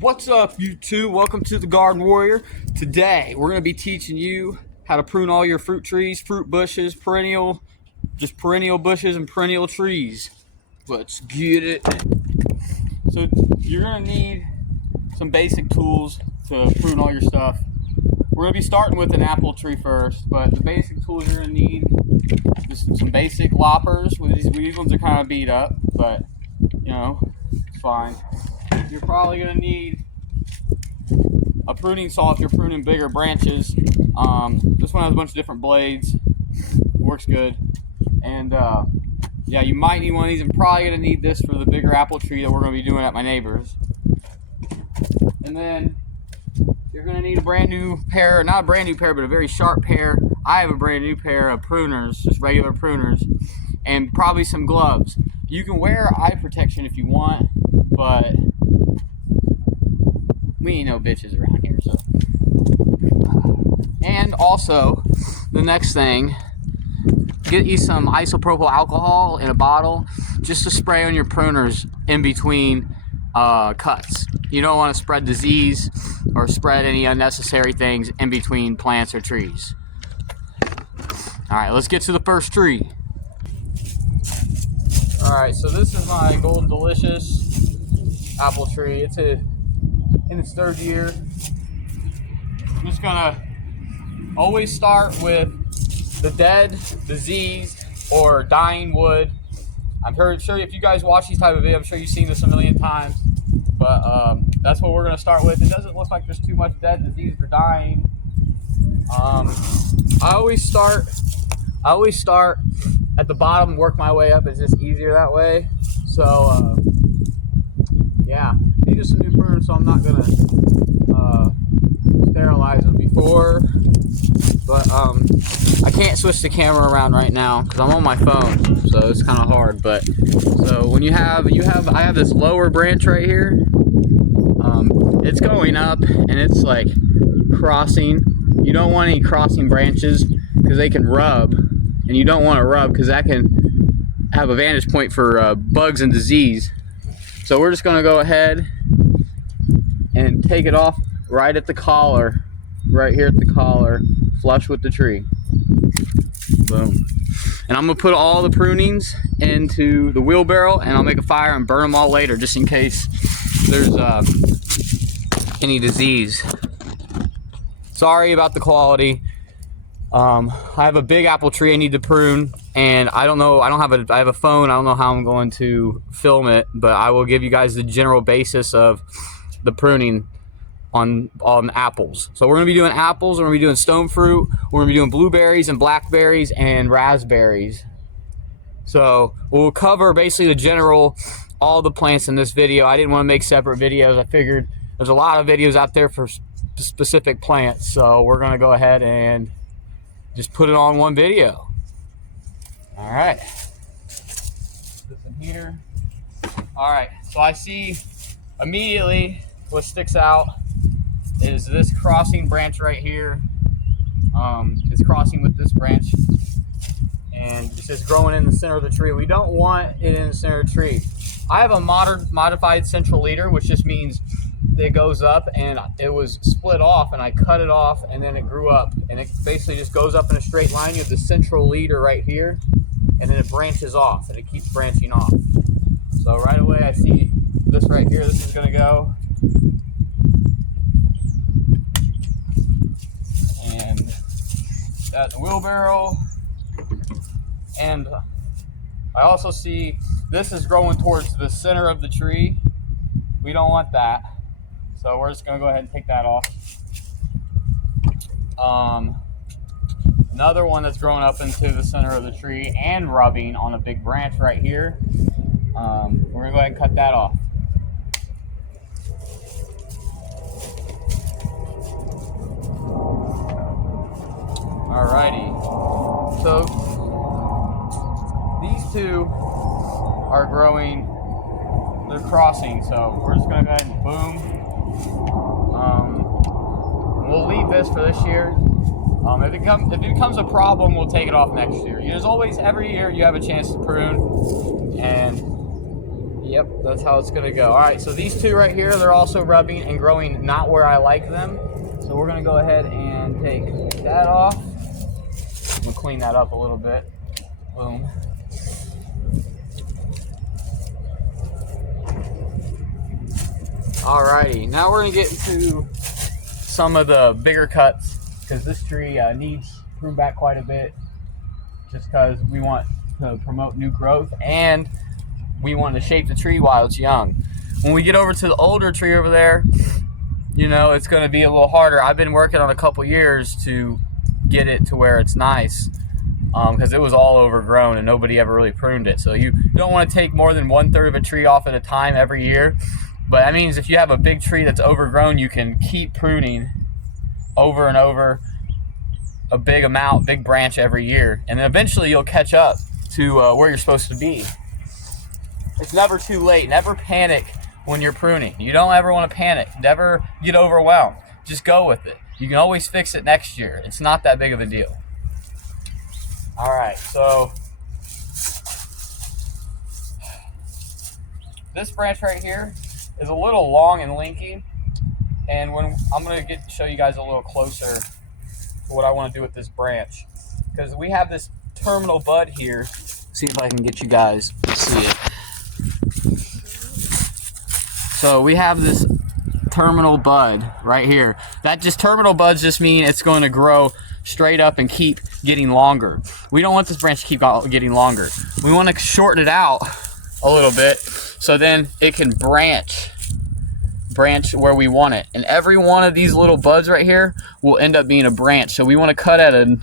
What's up, YouTube? Welcome to the Garden Warrior. Today we're going to be teaching you how to prune all your fruit trees, fruit bushes, perennial bushes and perennial trees. Let's get it. So you're going to need some basic tools to prune all your stuff. We're going to be starting with an apple tree first, but the basic tools you're going to need is some basic loppers. These ones are kind of beat up, but you know, it's fine. You're probably going to need a pruning saw if you're pruning bigger branches. This one has a bunch of different blades. Works good. And yeah, you might need one of these. I'm probably going to need this for the bigger apple tree that we're going to be doing at my neighbor's. And then you're going to need a brand new pair, not a brand new pair, but a very sharp pair. I have a brand new pair of pruners, just regular pruners, and probably some gloves. You can wear eye protection if you want, but we ain't no bitches around here, so. And also, the next thing, get you some isopropyl alcohol in a bottle just to spray on your pruners in between cuts. You don't want to spread disease or spread any unnecessary things in between plants or trees. Alright, let's get to the first tree. Alright, so this is my Golden Delicious apple tree. It's in its third year. I'm just gonna always start with the dead, diseased, or dying wood. I'm sure if you guys watch these type of videos, I'm sure you've seen this a million times, but that's what we're gonna start with. It doesn't look like there's too much dead, diseased, or dying. I always start at the bottom and work my way up. It's just easier that way. So yeah, these are some new pruners, so I'm not gonna sterilize them before. But I can't switch the camera around right now because I'm on my phone, so it's kind of hard. But so when I have this lower branch right here. It's going up and it's like crossing. You don't want any crossing branches because they can rub, and you don't want to rub because that can have a vantage point for bugs and disease. So we're just going to go ahead and take it off right at the collar, right here at the collar, flush with the tree. Boom. And I'm going to put all the prunings into the wheelbarrow, and I'll make a fire and burn them all later just in case there's any disease. Sorry about the quality. I have a big apple tree I need to prune, and I don't know, I have a phone, I don't know how I'm going to film it, but I will give you guys the general basis of the pruning on apples. So we're going to be doing apples, we're going to be doing stone fruit, we're going to be doing blueberries and blackberries and raspberries. So we'll cover basically all the plants in this video. I didn't want to make separate videos. I figured there's a lot of videos out there for specific plants, so we're going to go ahead and just put it on one video. All right, put some here. All right, so I see immediately what sticks out is this crossing branch right here. It's crossing with this branch, and it's just growing in the center of the tree. We don't want it in the center of the tree. I have a modified central leader, which just means it goes up, and it was split off, and I cut it off, and then it grew up, and it basically just goes up in a straight line. You have the central leader right here, and then it branches off, and it keeps branching off. So right away I see this right here. This is going to go, and that's the wheelbarrow. And I also see this is growing towards the center of the tree. We don't want that, so we're just going to go ahead and take that off. Another one that's growing up into the center of the tree and rubbing on a big branch right here. We're going to go ahead and cut that off. Alrighty, so these two are growing, they're crossing, so we're just going to go ahead and boom. We'll leave this for this year. If it becomes a problem, we'll take it off next year. There's always, every year you have a chance to prune, and Yep, that's how it's gonna go. All right, so these two right here, they're also rubbing and growing not where I like them. So we're gonna go ahead and take that off. We'll clean that up a little bit. Boom. Alrighty, now we're gonna get into some of the bigger cuts because this tree needs pruned back quite a bit, just because we want to promote new growth and we want to shape the tree while it's young. When we get over to the older tree over there, you know, it's going to be a little harder. I've been working on a couple years to get it to where it's nice, because it was all overgrown and nobody ever really pruned it. So you don't want to take more than 1/3 of a tree off at a time every year. But that means if you have a big tree that's overgrown, you can keep pruning over and over a big amount, big branch every year. And then eventually you'll catch up to where you're supposed to be. It's never too late. Never panic when you're pruning. You don't ever want to panic. Never get overwhelmed. Just go with it. You can always fix it next year. It's not that big of a deal. All right, so this branch right here is a little long and linky, and when I'm going to show you guys a little closer to what I want to do with this branch, because we have this terminal bud here. See if I can get you guys to see it. So we have this terminal bud right here. Terminal buds just mean it's going to grow straight up and keep getting longer. We don't want this branch to keep getting longer. We want to shorten it out a little bit so then it can branch where we want it. And every one of these little buds right here will end up being a branch. So we want to cut at an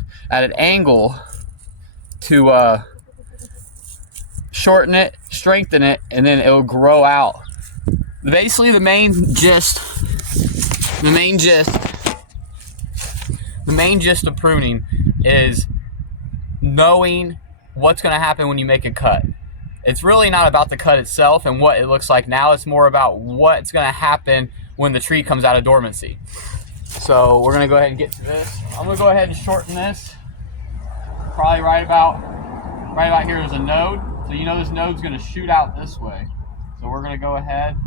angle to shorten it, strengthen it, and then it'll grow out. Basically, the main gist of pruning is knowing what's going to happen when you make a cut. It's really not about the cut itself and what it looks like now. It's more about what's going to happen when the tree comes out of dormancy. So we're going to go ahead and get to this. I'm going to go ahead and shorten this. Probably right about here is a node. So you know this node's going to shoot out this way. So we're going to go ahead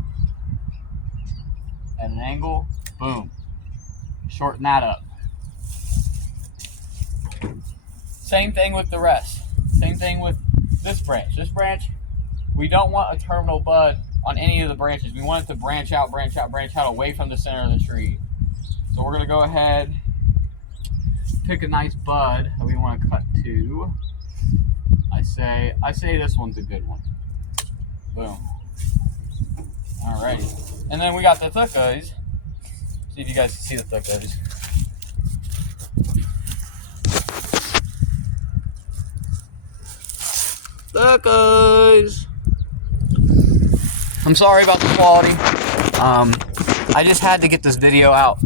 at an angle, boom, shorten that up. Same thing with the rest. Same thing with this branch. This branch, we don't want a terminal bud on any of the branches. We want it to branch out away from the center of the tree. So we're going to go ahead, pick a nice bud that we want to cut to. I say this one's a good one. Boom. Alrighty. And then we got the thucas. See if you guys can see the thucas. Thucas! I'm sorry about the quality. I just had to get this video out.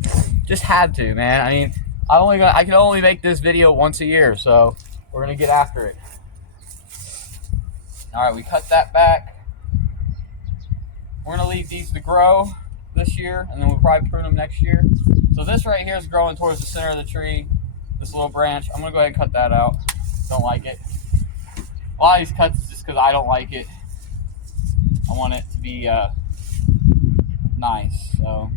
Just had to, man. I mean, I can only make this video once a year, so we're gonna get after it. Alright, we cut that back. We're going to leave these to grow this year, and then we'll probably prune them next year. So this right here is growing towards the center of the tree, this little branch. I'm going to go ahead and cut that out. Don't like it. A lot of these cuts is just because I don't like it. I want it to be nice. So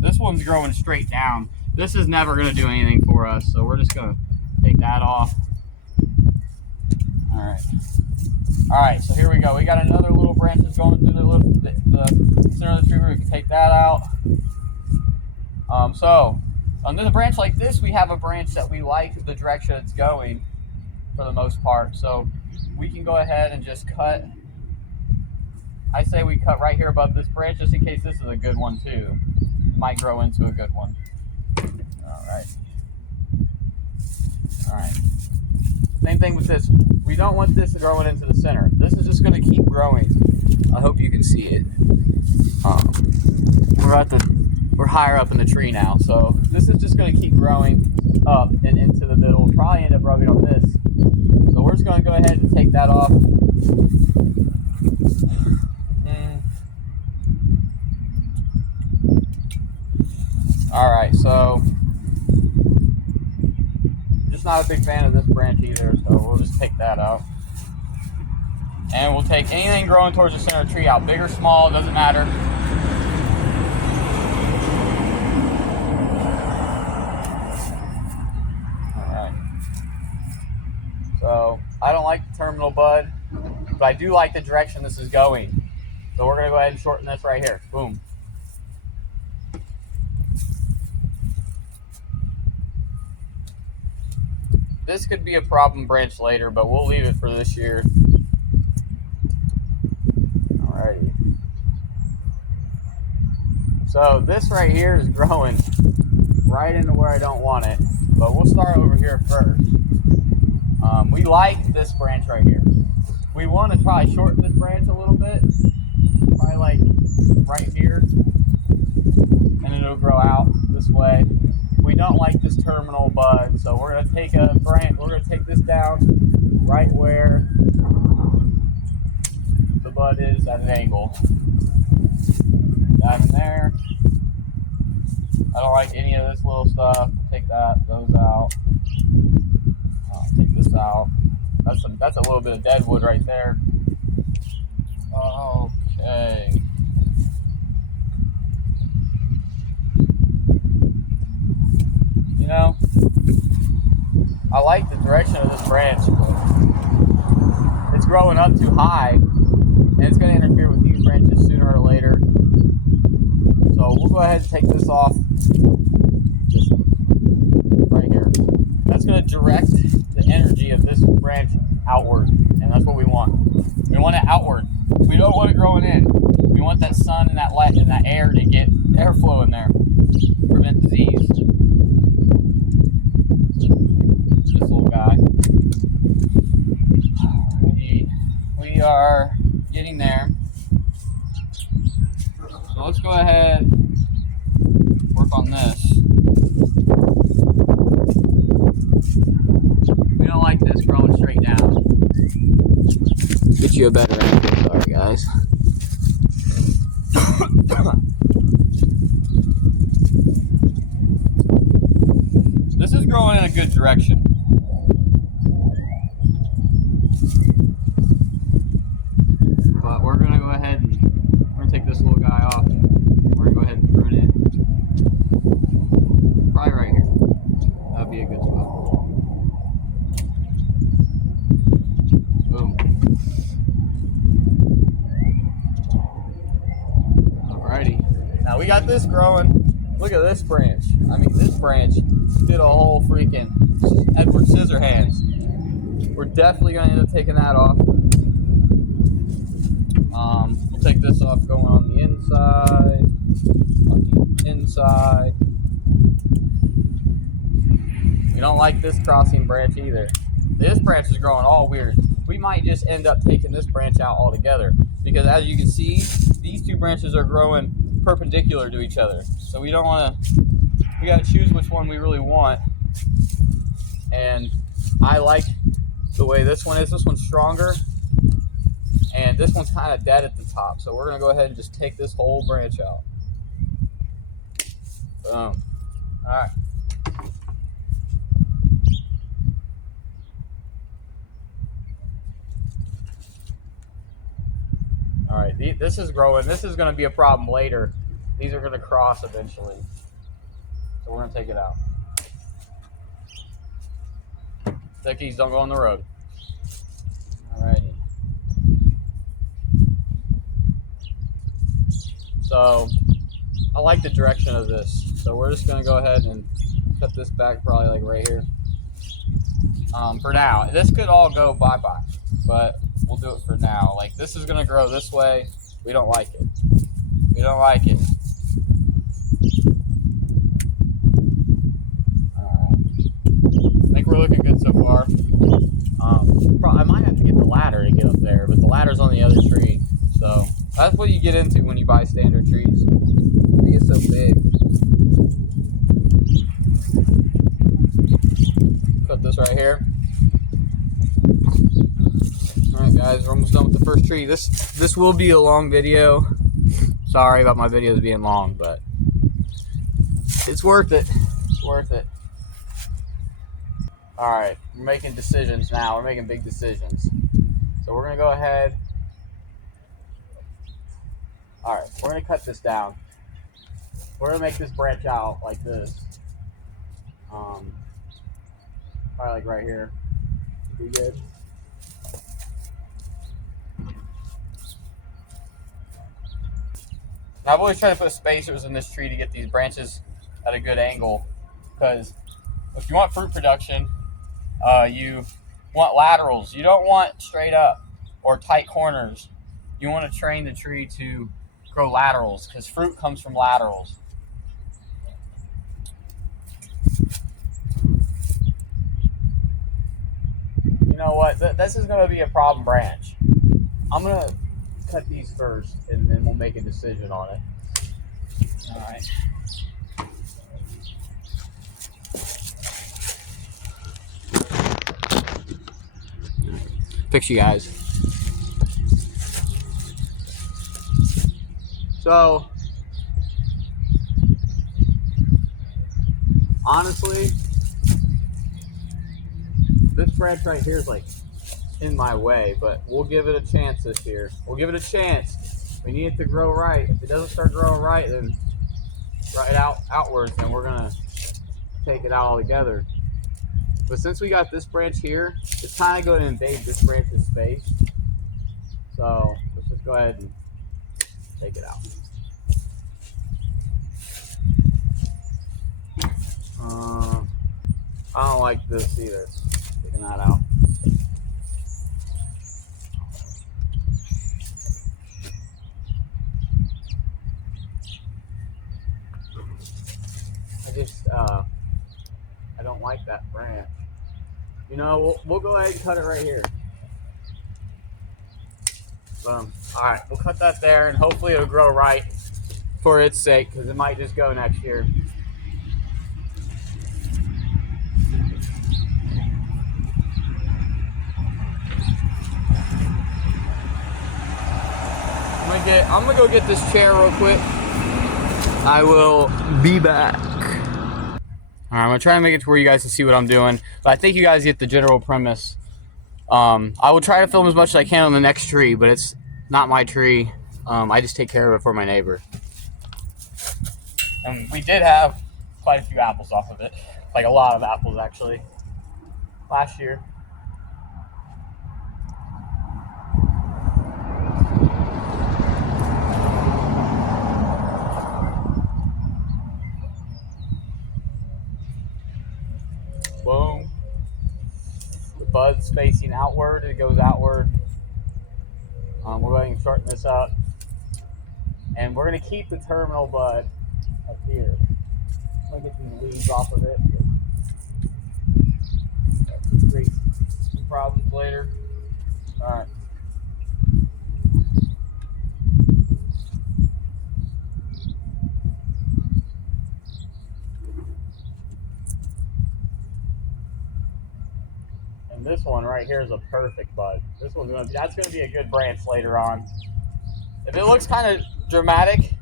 this one's growing straight down. This is never going to do anything for us, so we're just going to take that off. Alright, so here we go. We got another little branch that's going through the center of the tree. We can take that out. So under the branch like this, we have a branch that we like the direction it's going for the most part. So we can go ahead and just cut. I say we cut right here above this branch just in case this is a good one too. It might grow into a good one. Alright. Same thing with this. We don't want this growing into the center. This is just going to keep growing. I hope you can see it. We're higher up in the tree now, so this is just going to keep growing up and into the middle. We'll probably end up rubbing on this. So we're just going to go ahead and take that off. Alright, so just not a big fan of this branch either, so we'll just take that out. And we'll take anything growing towards the center of the tree out. Big or small, doesn't matter. Alright. So, I don't like the terminal bud, but I do like the direction this is going. So we're going to go ahead and shorten this right here. Boom. This could be a problem branch later, but we'll leave it for this year. Alrighty. So this right here is growing right into where I don't want it, but we'll start over here first. We like this branch right here. We want to probably shorten this branch a little bit, probably like right here, and it'll grow out this way. We don't like this terminal bud, so we're going to take a branch, we're going to take this down right where the bud is at an angle. That in there. I don't like any of this little stuff. Take those out. Take this out. That's a little bit of dead wood right there. Okay. You know, I like the direction of this branch. It's growing up too high, and it's going to interfere with these branches sooner or later. So we'll go ahead and take this off just right here. That's going to direct the energy of this branch outward, and that's what we want. We want it outward. We don't want it growing in. We want that sun and that light and that air to get airflow in there, prevent disease. This little guy. Alrighty. We are getting there. So let's go ahead and work on this. We don't like this growing straight down. Get you a better angle. Sorry, guys. This is growing in a good direction. But we're going to go ahead and we're going to take this little guy off. We're going to go ahead and prune it. Probably right here. That would be a good spot. Boom. Alrighty. Now we got this growing. Look at this branch. I mean, this branch did a whole freaking Edward Scissorhands. We're definitely going to end up taking that off. We'll take this off going on the inside. We don't like this crossing branch either. This branch is growing all weird. We might just end up taking this branch out altogether, because as you can see, these two branches are growing perpendicular to each other. So we don't want to, we got to choose which one we really want. And I like the way this one is. This one's stronger, and this one's kind of dead at the top. So we're going to go ahead and just take this whole branch out. Boom. All right. All right, this is growing. This is going to be a problem later. These are going to cross eventually. So we're going to take it out. Stickies, don't go on the road. All righty. So I like the direction of this. So we're just going to go ahead and cut this back probably like right here. For now. This could all go bye-bye, but we'll do it for now. Like, this is going to grow this way. We don't like it. We don't like it. I think we're looking good so far. I might have to get the ladder to get up there, but the ladder's on the other tree. So that's what you get into when you buy standard trees. They get so big. Put this right here. Alright guys, we're almost done with the first tree. This will be a long video. Sorry about my videos being long, but it's worth it. It's worth it. Alright, we're making decisions now. We're making big decisions. So we're gonna go ahead. All right, we're gonna cut this down. We're gonna make this branch out like this. Probably like right here. Be good. Now, I've always tried to put spacers in this tree to get these branches at a good angle, because if you want fruit production, you want laterals. You don't want straight up or tight corners. You want to train the tree to grow laterals, because fruit comes from laterals. You know what? This is going to be a problem branch. I'm going to cut these first, and then we'll make a decision on it. All right. Fix you guys. So, honestly, this branch right here is like in my way, but we'll give it a chance this year. We'll give it a chance. We need it to grow right. If it doesn't start growing right, then outwards, then we're gonna take it out altogether. But since we got this branch here, it's kind of going to invade this branch's space. So let's just go ahead and take it out. I don't like this either. Taking that out. I don't like that branch. You know, we'll go ahead and cut it right here. Boom. All right, we'll cut that there, and hopefully it'll grow right for its sake, because it might just go next year. I'm gonna go get this chair real quick. I will be back. All right, I'm gonna try to make it to where you guys can see what I'm doing, but I think you guys get the general premise. I will try to film as much as I can on the next tree, but it's not my tree. I just take care of it for my neighbor. And we did have quite a few apples off of it, like a lot of apples actually, last year. Boom. The bud's facing outward, it goes outward. We're going to shorten this up. And we're going to keep the terminal bud up here. I'm going to get these leaves off of it. Create some problems later. Alright. This one right here is a perfect bud. That's gonna be a good branch later on. If it looks kind of dramatic,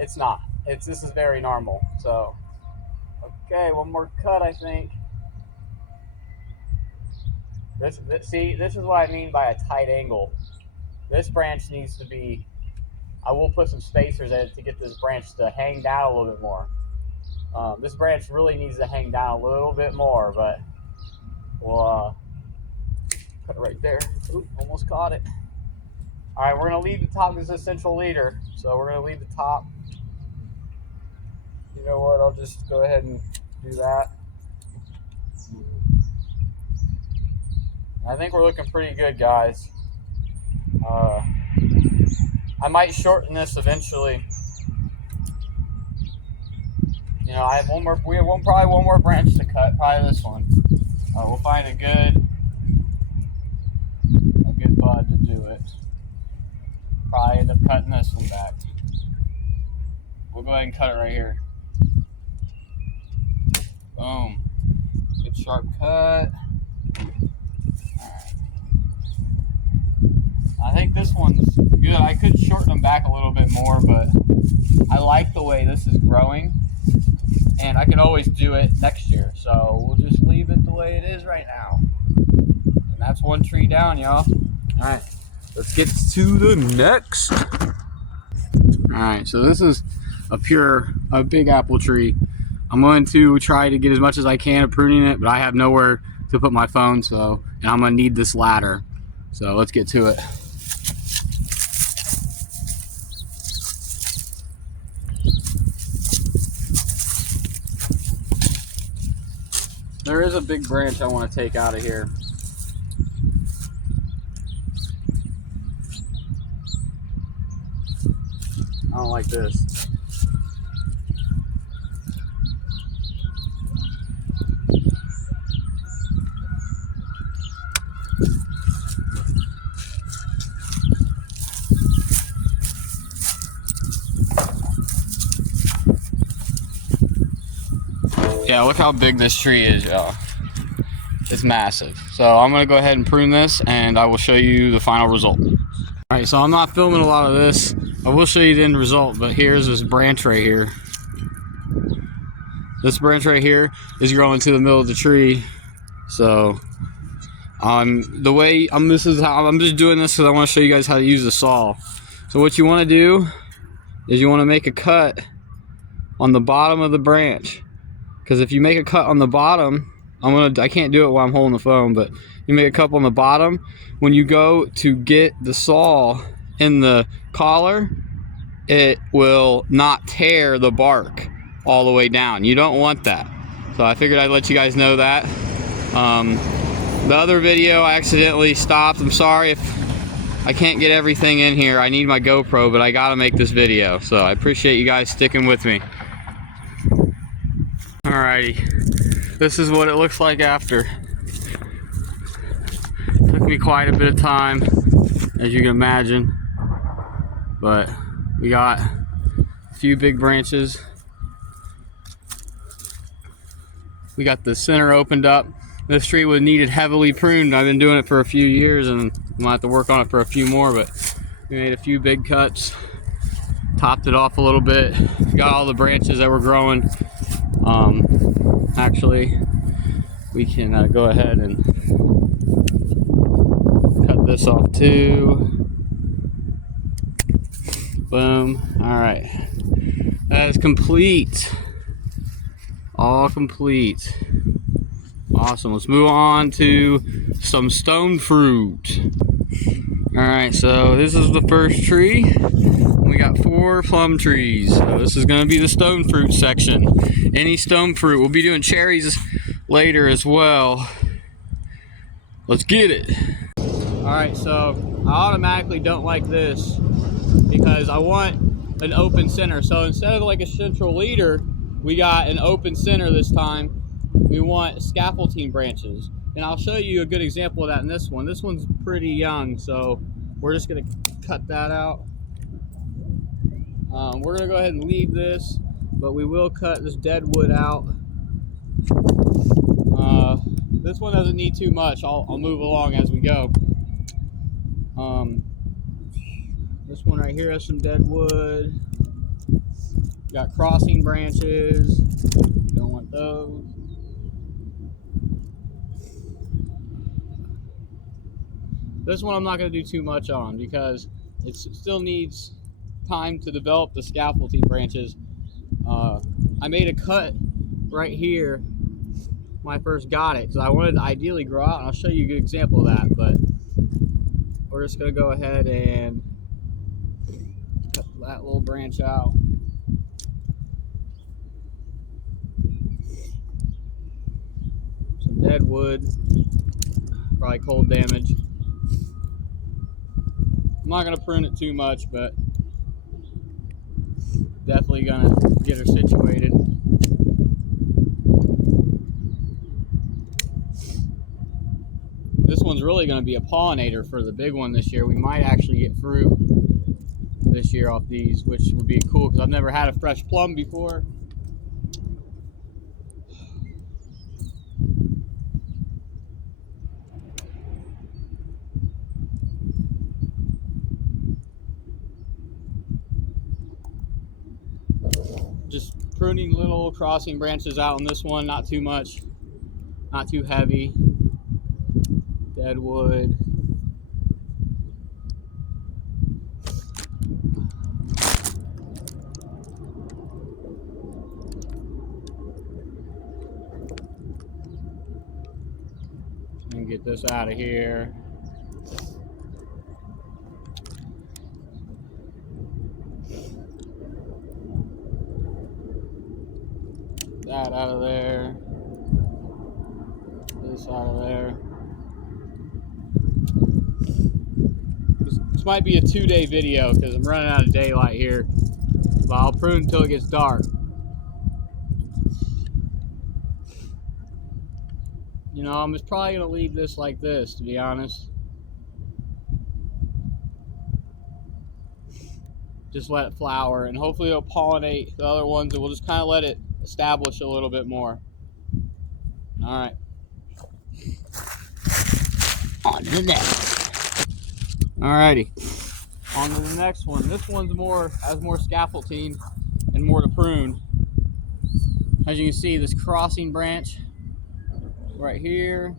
it's not. This is very normal. So, okay, one more cut, I think. See, this is what I mean by a tight angle. This branch needs to be. I will put some spacers in it to get this branch to hang down a little bit more. This branch really needs to hang down a little bit more, but. We'll cut it right there. Oop, almost caught it. All right, we're going to leave the top. This is a central leader, so we're going to leave the top. You know what? I'll just go ahead and do that. I think we're looking pretty good, guys. I might shorten this eventually. You know, I have one more. We have probably one more branch to cut. Probably this one. We'll find a good bud to do it. Probably end up cutting this one back. We'll go ahead and cut it right here. Boom. Good sharp cut. Alright. I think this one's good. I could shorten them back a little bit more, but I like the way this is growing. And I can always do it next year. So we'll just leave it the way it is right now. And that's one tree down, y'all. Alright, let's get to the next. Alright, so this is a big apple tree. I'm going to try to get as much as I can of pruning it, but I have nowhere to put my phone, and I'm going to need this ladder. So let's get to it. There is a big branch I want to take out of here. I don't like this. Yeah, look how big this tree is, y'all. It's massive. So I'm gonna go ahead and prune this and I will show you the final result. Alright, so I'm not filming a lot of this. I will show you the end result, but here's this branch right here. This branch right here is growing to the middle of the tree. So I'm just doing this because I want to show you guys how to use the saw. So what you want to do is you want to make a cut on the bottom of the branch. Because if you make a cut on the bottom, I can't do it while I'm holding the phone, but you make a cut on the bottom. When you go to get the saw in the collar, it will not tear the bark all the way down. You don't want that. So I figured I'd let you guys know that. The other video I accidentally stopped. I'm sorry if I can't get everything in here. I need my GoPro, but I gotta make this video. So I appreciate you guys sticking with me. Alrighty, this is what it looks like after. Took me quite a bit of time, as you can imagine, but we got a few big branches. We got the center opened up. This tree was needed heavily pruned. I've been doing it for a few years and I'm gonna have to work on it for a few more, but we made a few big cuts, topped it off a little bit, got all the branches that were growing. Actually, we can go ahead and cut this off too. Boom. All right, that is complete. All complete. Awesome. Let's move on to some stone fruit. All right, so this is the first tree. We got 4 plum trees. So this is going to be the stone fruit section. Any stone fruit. We'll be doing cherries later as well. Let's get it. All right, so I automatically don't like this because I want an open center. So instead of like a central leader, we got an open center this time. We want scaffolding branches. And I'll show you a good example of that in this one. This one's pretty young, so we're just going to cut that out. We're going to go ahead and leave this, but we will cut this dead wood out. This one doesn't need too much. I'll move along as we go. This one right here has some dead wood. Got crossing branches. Don't want those. This one I'm not going to do too much on because it still needs time to develop the scaffolding branches. I made a cut right here when I first got it because I wanted to ideally grow out, and I'll show you a good example of that, but we're just going to go ahead and cut that little branch out. Some dead wood, probably cold damage. I'm not going to prune it too much, but definitely going to get her situated. This one's really going to be a pollinator for the big one this year. We might actually get fruit this year off these, which would be cool because I've never had a fresh plum before. Just pruning little crossing branches out on this one, not too much, not too heavy. Dead wood. Get this out of here. That out of there. This out of there. This might be a 2-day video because I'm running out of daylight here. But I'll prune until it gets dark. You know, I'm just probably going to leave this like this, to be honest. Just let it flower, and hopefully it'll pollinate the other ones, and we'll just kind of let it establish a little bit more. All right. On to the next. All righty. On to the next one. This one's has more scaffolding and more to prune. As you can see, this crossing branch right here.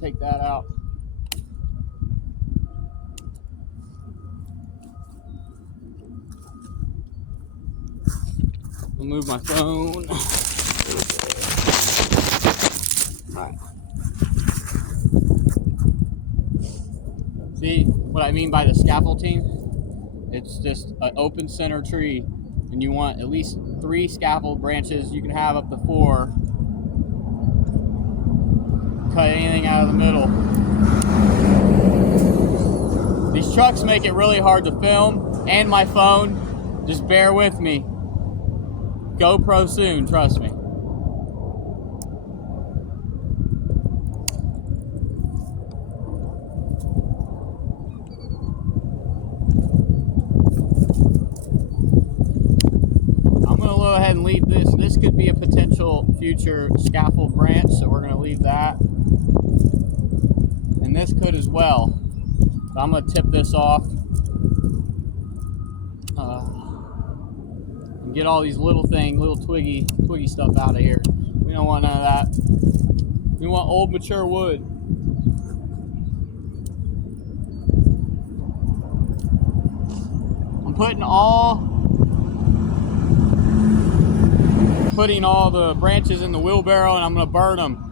Take that out. I'll move my phone. All right. See what I mean by the scaffolding? It's just an open center tree, and you want at least 3 scaffold branches. You can have up to 4. Cut anything out of the middle. These trucks make it really hard to film, and my phone. Just bear with me. GoPro soon, trust me. Go ahead and leave this. This could be a potential future scaffold branch, so we're going to leave that. And this could as well. So I'm going to tip this off. And get all these little twiggy stuff out of here. We don't want none of that. We want old mature wood. I'm putting all the branches in the wheelbarrow, and I'm going to burn them.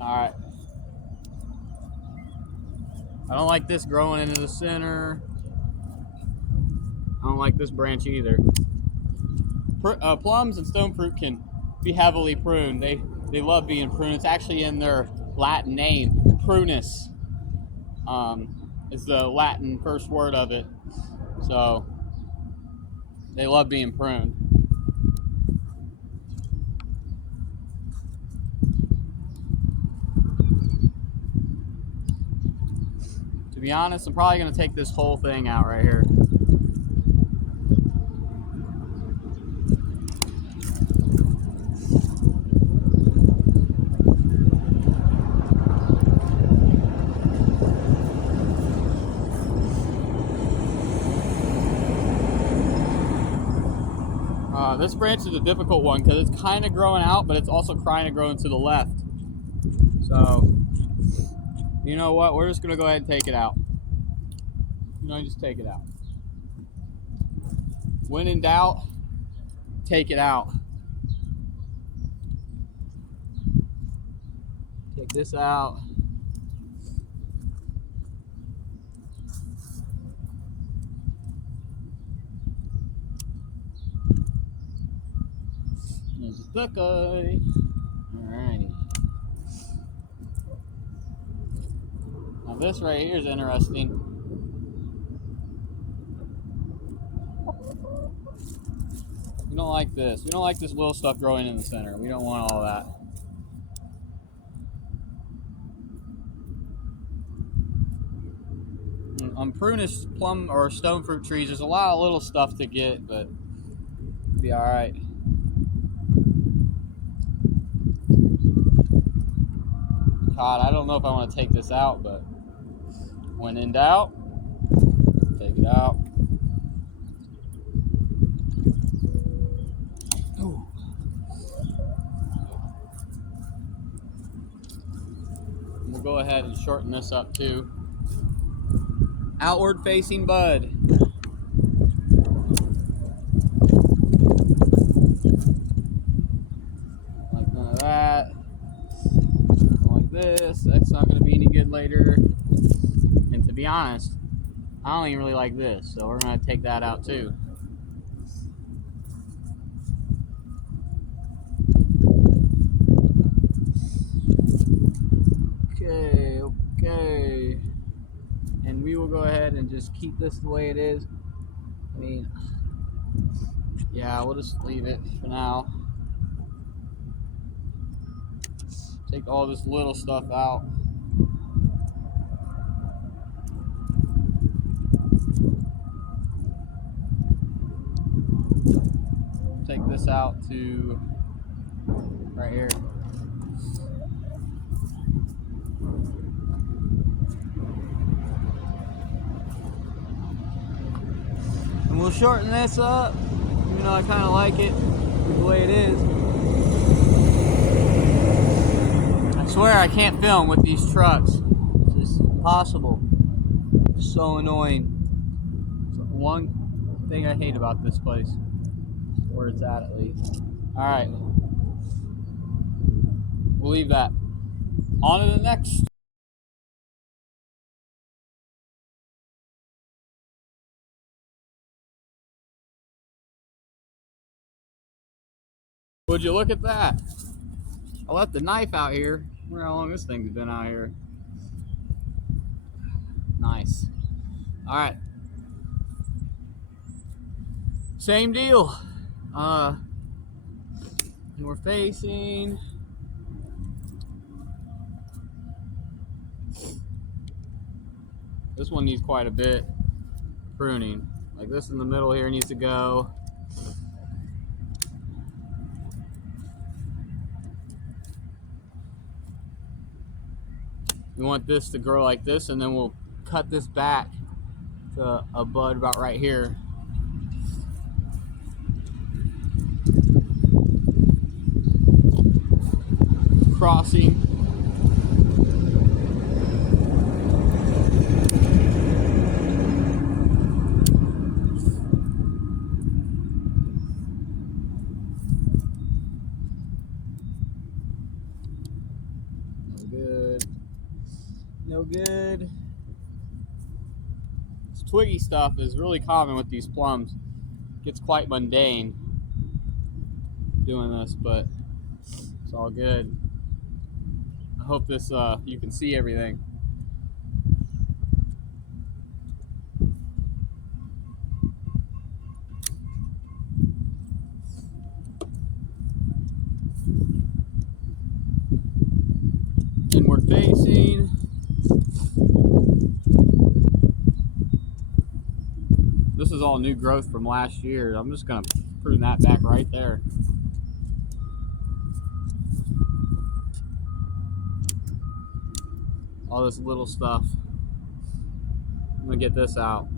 All right. I don't like this growing into the center. I don't like this branch either. Plums and stone fruit can be heavily pruned. They love being pruned. It's actually in their Latin name. Prunus is the Latin first word of it. So they love being pruned. To be honest, I'm probably going to take this whole thing out right here. This branch is a difficult one because it's kind of growing out, but it's also trying to grow to the left. So, you know what? We're just going to go ahead and take it out. Just take it out. When in doubt, take it out. Take this out. There's a duck eye. Alrighty. Now this right here is interesting. We don't like this. We don't like this little stuff growing in the center. We don't want all that. On prunus plum or stone fruit trees, there's a lot of little stuff to get, but it'll be all right. God, I don't know if I want to take this out, but when in doubt, take it out. Ooh. We'll go ahead and shorten this up too. Outward facing bud. Like none of that. Like this. That's not going to be any good later. And to be honest, I don't even really like this, so we're going to take that out too. Okay. And we will go ahead and just keep this the way it is. I mean, yeah, we'll just leave it for now. Take all this little stuff out. Take this out to right here. And we'll shorten this up. You know, I kind of like it the way it is. I swear I can't film with these trucks. It's just impossible. It's so annoying. So one thing I hate about this place, where it's at least. All right, we'll leave that. On to the next. Would you look at that? I left the knife out here. I wonder how long this thing's been out here. Nice. All right. Same deal. And we're facing. This one needs quite a bit pruning. Like this in the middle here needs to go. We want this to grow like this, and then we'll cut this back to a bud about right here. Crossing. No good. No good. This twiggy stuff is really common with these plums. It gets quite mundane doing this, but it's all good. I hope this you can see everything. Inward facing. This is all new growth from last year. I'm just gonna prune that back right there. All this little stuff. I'm gonna get this out.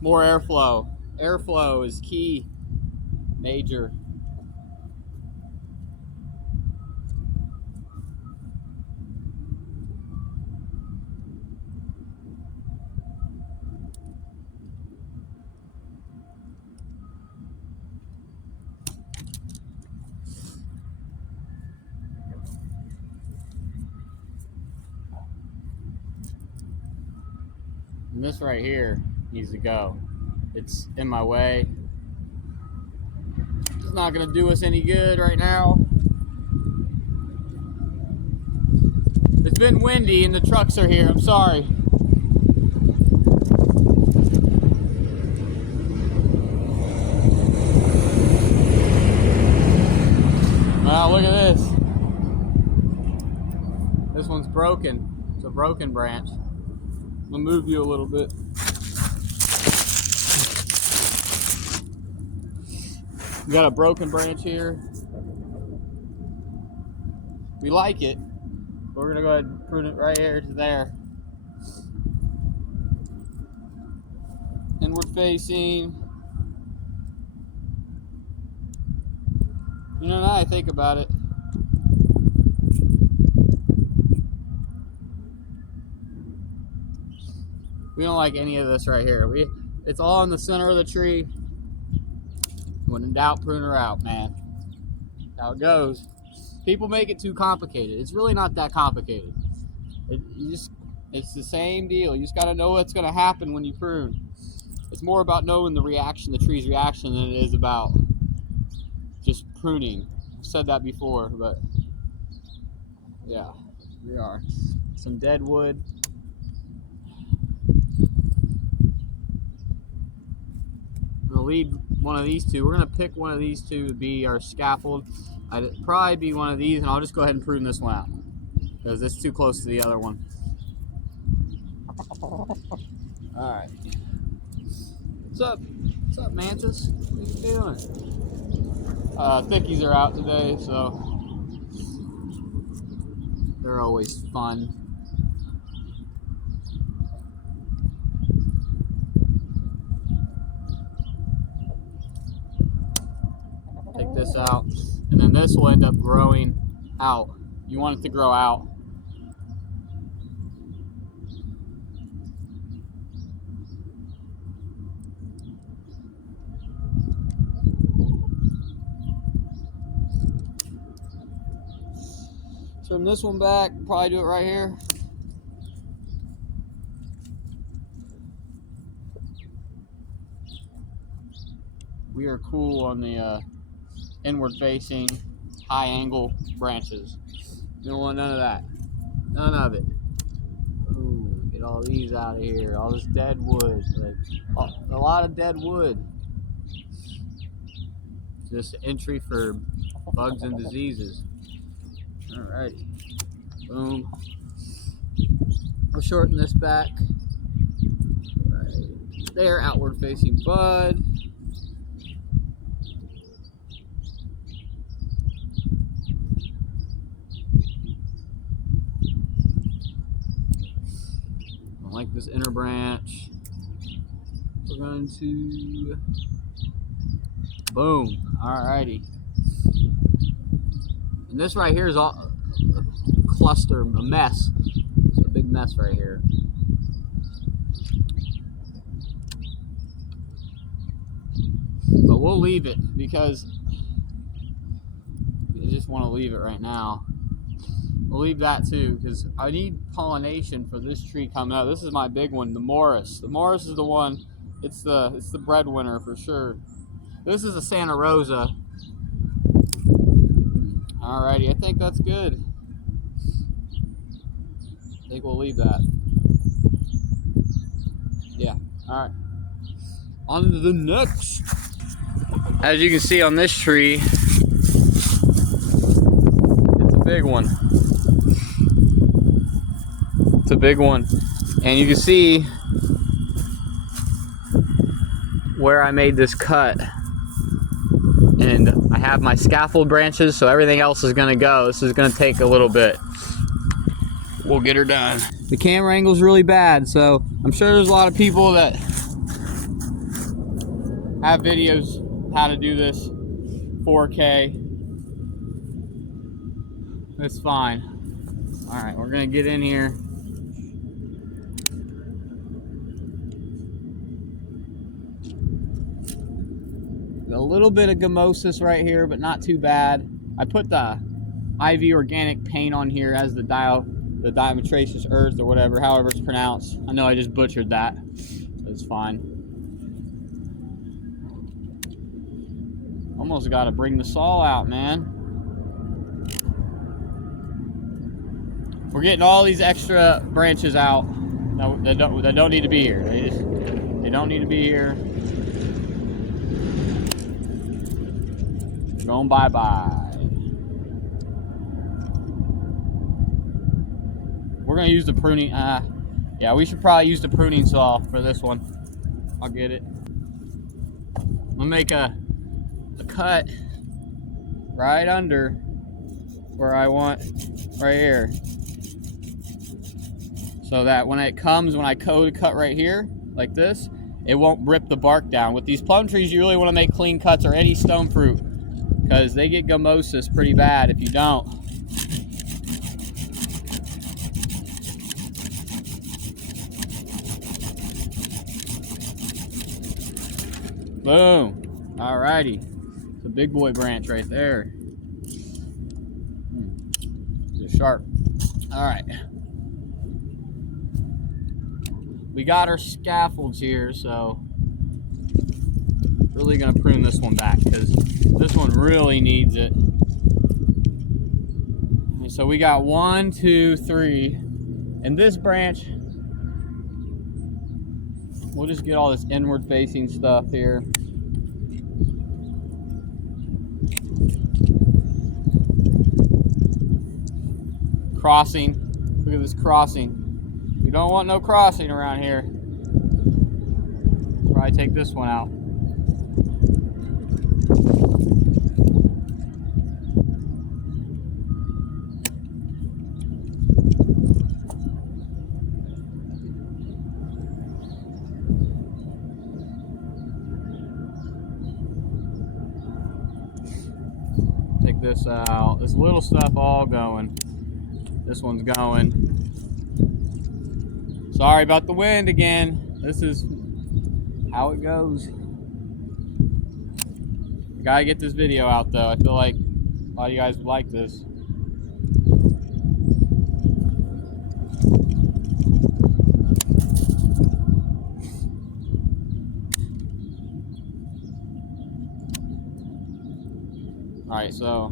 More airflow. Airflow is key. Major. And this right here needs to go. It's in my way. It's not gonna do us any good right now. It's been windy and the trucks are here. I'm sorry. Wow, look at this. This one's broken. It's a broken branch. I'll move you a little bit. We got a broken branch here. We like it. We're gonna go ahead and prune it right here to there. Inward facing. You know, now I think about it, We don't like any of this right here. It's all in the center of the tree. When in doubt, prune her out, man. That's how it goes. People make it too complicated. It's really not that complicated. It's the same deal. You just got to know what's going to happen when you prune. It's more about knowing the tree's reaction, than it is about just pruning. I've said that before, but yeah, we are. Some dead wood. I'm gonna lead one of these two. We're gonna pick one of these two to be our scaffold. I'd probably be one of these, and I'll just go ahead and prune this one out because it's too close to the other one. All right. What's up? What's up, Mantis? What are you doing? Thickies are out today, so they're always fun. Take this out, and then this will end up growing out. You want it to grow out. Trim this one back, probably do it right here. We are cool on the inward facing, high angle branches. You don't want none of that. None of it. Ooh, get all these out of here. All this dead wood. Like, a lot of dead wood. Just entry for bugs and diseases. Alrighty. Boom. I'll shorten this back. Right there, outward facing bud. I like this inner branch. We're going to boom. Alrighty. And this right here is all a cluster, a mess. It's a big mess right here. But we'll leave it because I just want to leave it right now. We'll leave that too because I need pollination for this tree coming up. This is my big one, the Morris. The Morris is the one. It's the breadwinner for sure. This is a Santa Rosa. Alrighty, I think that's good. I think we'll leave that. Yeah. All right. On to the next. As you can see on this tree, it's a big one. It's a big one. And you can see where I made this cut. And I have my scaffold branches, so everything else is gonna go. This is gonna take a little bit. We'll get her done. The camera angle's really bad, so I'm sure there's a lot of people that have videos how to do this 4K. It's fine. All right, we're gonna get in here. A little bit of gummosis right here, but not too bad. I put the IV organic paint on here as the diatomaceous earth or whatever, however it's pronounced. I know I just butchered that. It's fine. Almost got to bring the saw out, man. We're getting all these extra branches out that don't need to be here. They don't need to be here. Going bye-bye. We're gonna use the pruning. Yeah, we should probably use the pruning saw for this one. I'll get it. I'm gonna make a cut right under where I want, right here, so that when it comes, when I cut right here like this, it won't rip the bark down. With these plum trees, you really want to make clean cuts, or any stone fruit, because they get gummosis pretty bad if you don't. Boom. Alrighty. It's a big boy branch right there. It's sharp. Alright. We got our scaffolds here, so really gonna prune this one back because this one really needs it. And so we got 1, 2, 3, and this branch, we'll just get all this inward facing stuff here. Crossing. Look at this crossing. You don't want no crossing around here. Probably take this one out. Take this out. This little stuff all going. This one's going. Sorry about the wind again. This is how it goes. Gotta get this video out though. I feel like a lot of you guys would like this. Alright, so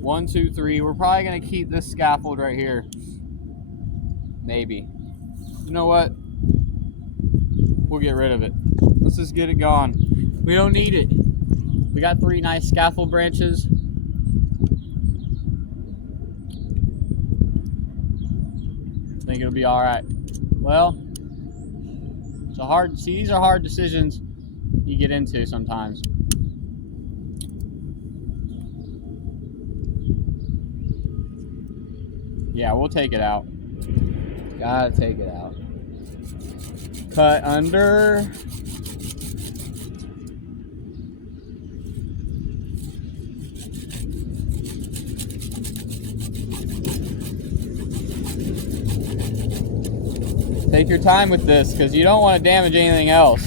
1, 2, 3. We're probably gonna keep this scaffold right here. Maybe. You know what? We'll get rid of it. Let's just get it gone. We don't need it. We got 3 nice scaffold branches. I think it'll be alright. Well, it's a hard, see, these are hard decisions you get into sometimes. Yeah, we'll take it out. Gotta take it out. Cut under. Take your time with this because you don't want to damage anything else.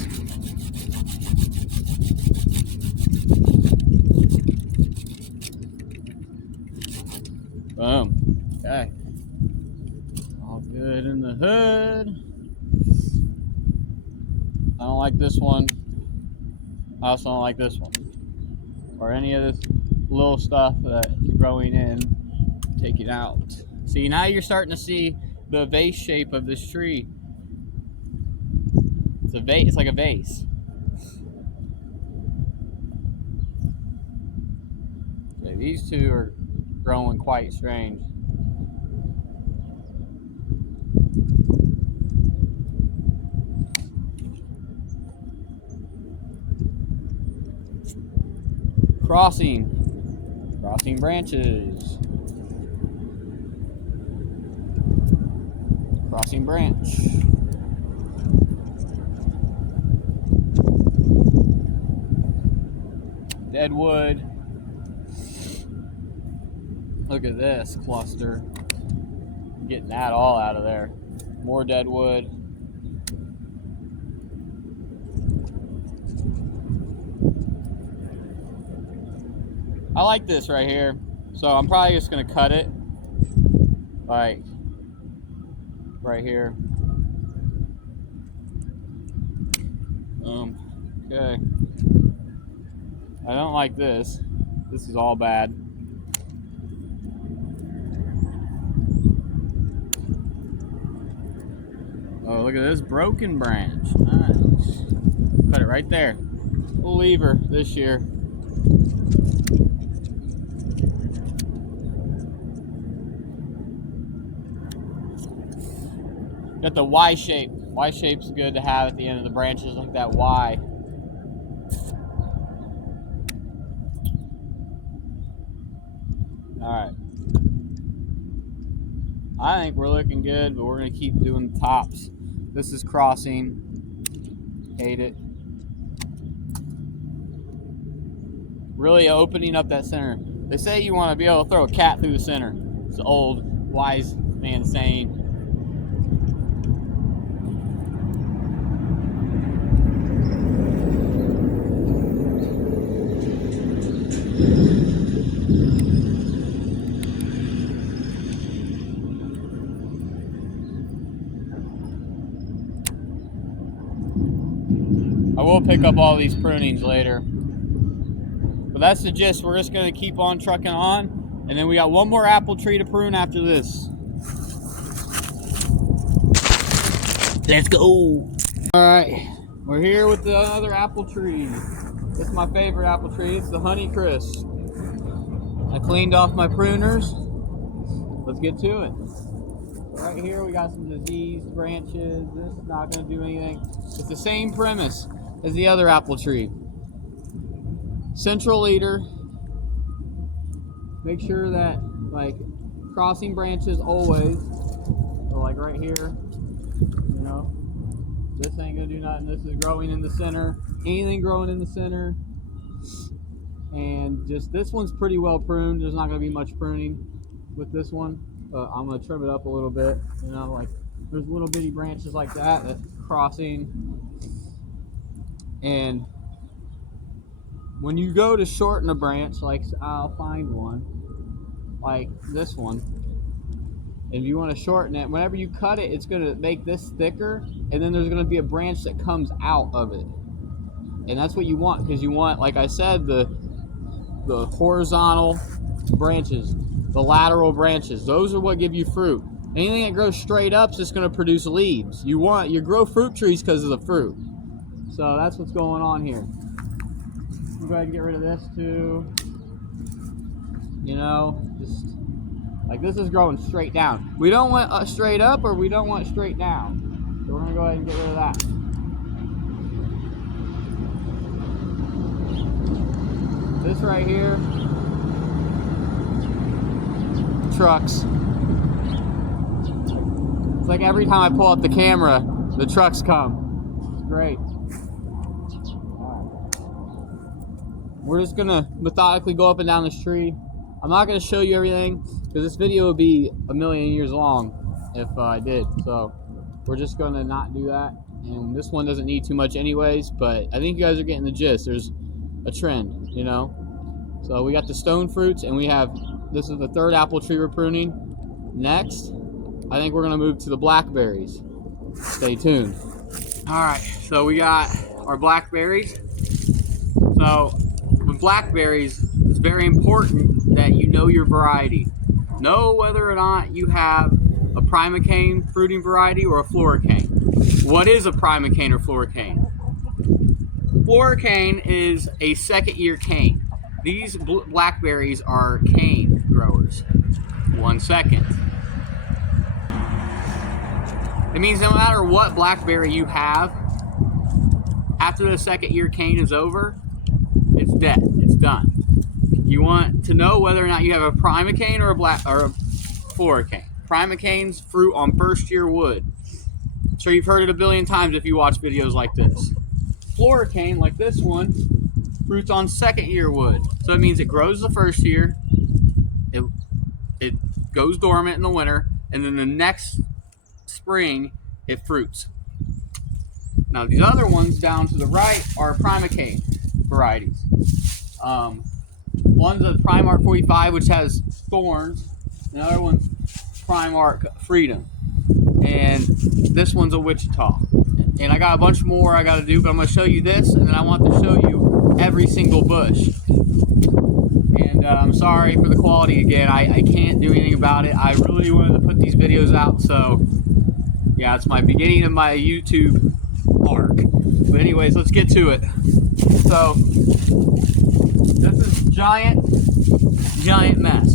Boom. Okay. All good in the hood. I don't like this one. I also don't like this one. Or any of this little stuff that's growing in. Take it out. See, now you're starting to see the vase shape of this tree. It's a vase. It's like a vase. Okay, these two are growing quite strange. Crossing branches. Crossing branch. Dead wood. Look at this cluster. Getting that all out of there. More dead wood. I like this right here. So I'm probably just gonna cut it like right here. Okay. I don't like this. This is all bad. Oh, look at this broken branch. Nice. Cut it right there. We'll leave her this year. Got the Y shape. Y shape's good to have at the end of the branches, like that Y. Alright. I think we're looking good, but we're going to keep doing the tops. This is crossing. Hate it. Really opening up that center. They say you want to be able to throw a cat through the center. It's an old wise man saying. I will pick up all these prunings later. But that's the gist. We're just going to keep on trucking on. And then we got one more apple tree to prune after this. Let's go. Alright, we're here with the other apple tree. It's my favorite apple tree. It's the Honey Crisp. I cleaned off my pruners. Let's get to it. Right here we got some diseased branches. This is not going to do anything. It's the same premise as the other apple tree. Central leader. Make sure that, like, crossing branches always. So like right here, you know, this ain't gonna do nothing. This is growing in the center. Anything growing in the center. And just this one's pretty well pruned. There's not gonna be much pruning with this one. But I'm gonna trim it up a little bit. You know, like there's little bitty branches like that that's crossing. And when you go to shorten a branch, like I'll find one, like this one, if you want to shorten it, whenever you cut it, it's going to make this thicker, and then there's going to be a branch that comes out of it. And that's what you want, because you want, like I said, the horizontal branches, the lateral branches. Those are what give you fruit. Anything that grows straight up is just going to produce leaves. You grow fruit trees because of the fruit. So that's what's going on here. Go ahead and get rid of this too. You know, just like this is growing straight down. We don't want straight up, or we don't want straight down. So we're gonna go ahead and get rid of that. This right here, trucks. It's like every time I pull up the camera, the trucks come. It's great. We're just gonna methodically go up and down this tree. I'm not gonna show you everything because this video would be a million years long if I did. So we're just gonna not do that. And this one doesn't need too much anyways, but I think you guys are getting the gist. There's a trend, you know? So we got the stone fruits, and this is the third apple tree we're pruning. Next, I think we're gonna move to the blackberries. Stay tuned. All right, so we got our blackberries. So with blackberries, it's very important that you know your variety. Know whether or not you have a primocane fruiting variety or a floricane. What is a primocane or floricane? Floricane is a second year cane. These blackberries are cane growers. 1 second. It means no matter what blackberry you have, after the second year cane is over, it's dead. It's done. You want to know whether or not you have a primocane or a floricane. Primocanes fruit on first year wood. I'm sure you've heard it a billion times if you watch videos like this. Floricane, like this one, fruits on second year wood. So it means it grows the first year, it goes dormant in the winter, and then the next spring it fruits. Now these other ones down to the right are primocane varieties. One's a Primark 45, which has thorns. The other one's Primark Freedom. And this one's a Wichita. And I got a bunch more I got to do, but I'm going to show you this, and then I want to show you every single bush. And I'm sorry for the quality again. I can't do anything about it. I really wanted to put these videos out, so yeah, it's my beginning of my YouTube arc. But anyways, let's get to it. So this is giant mess.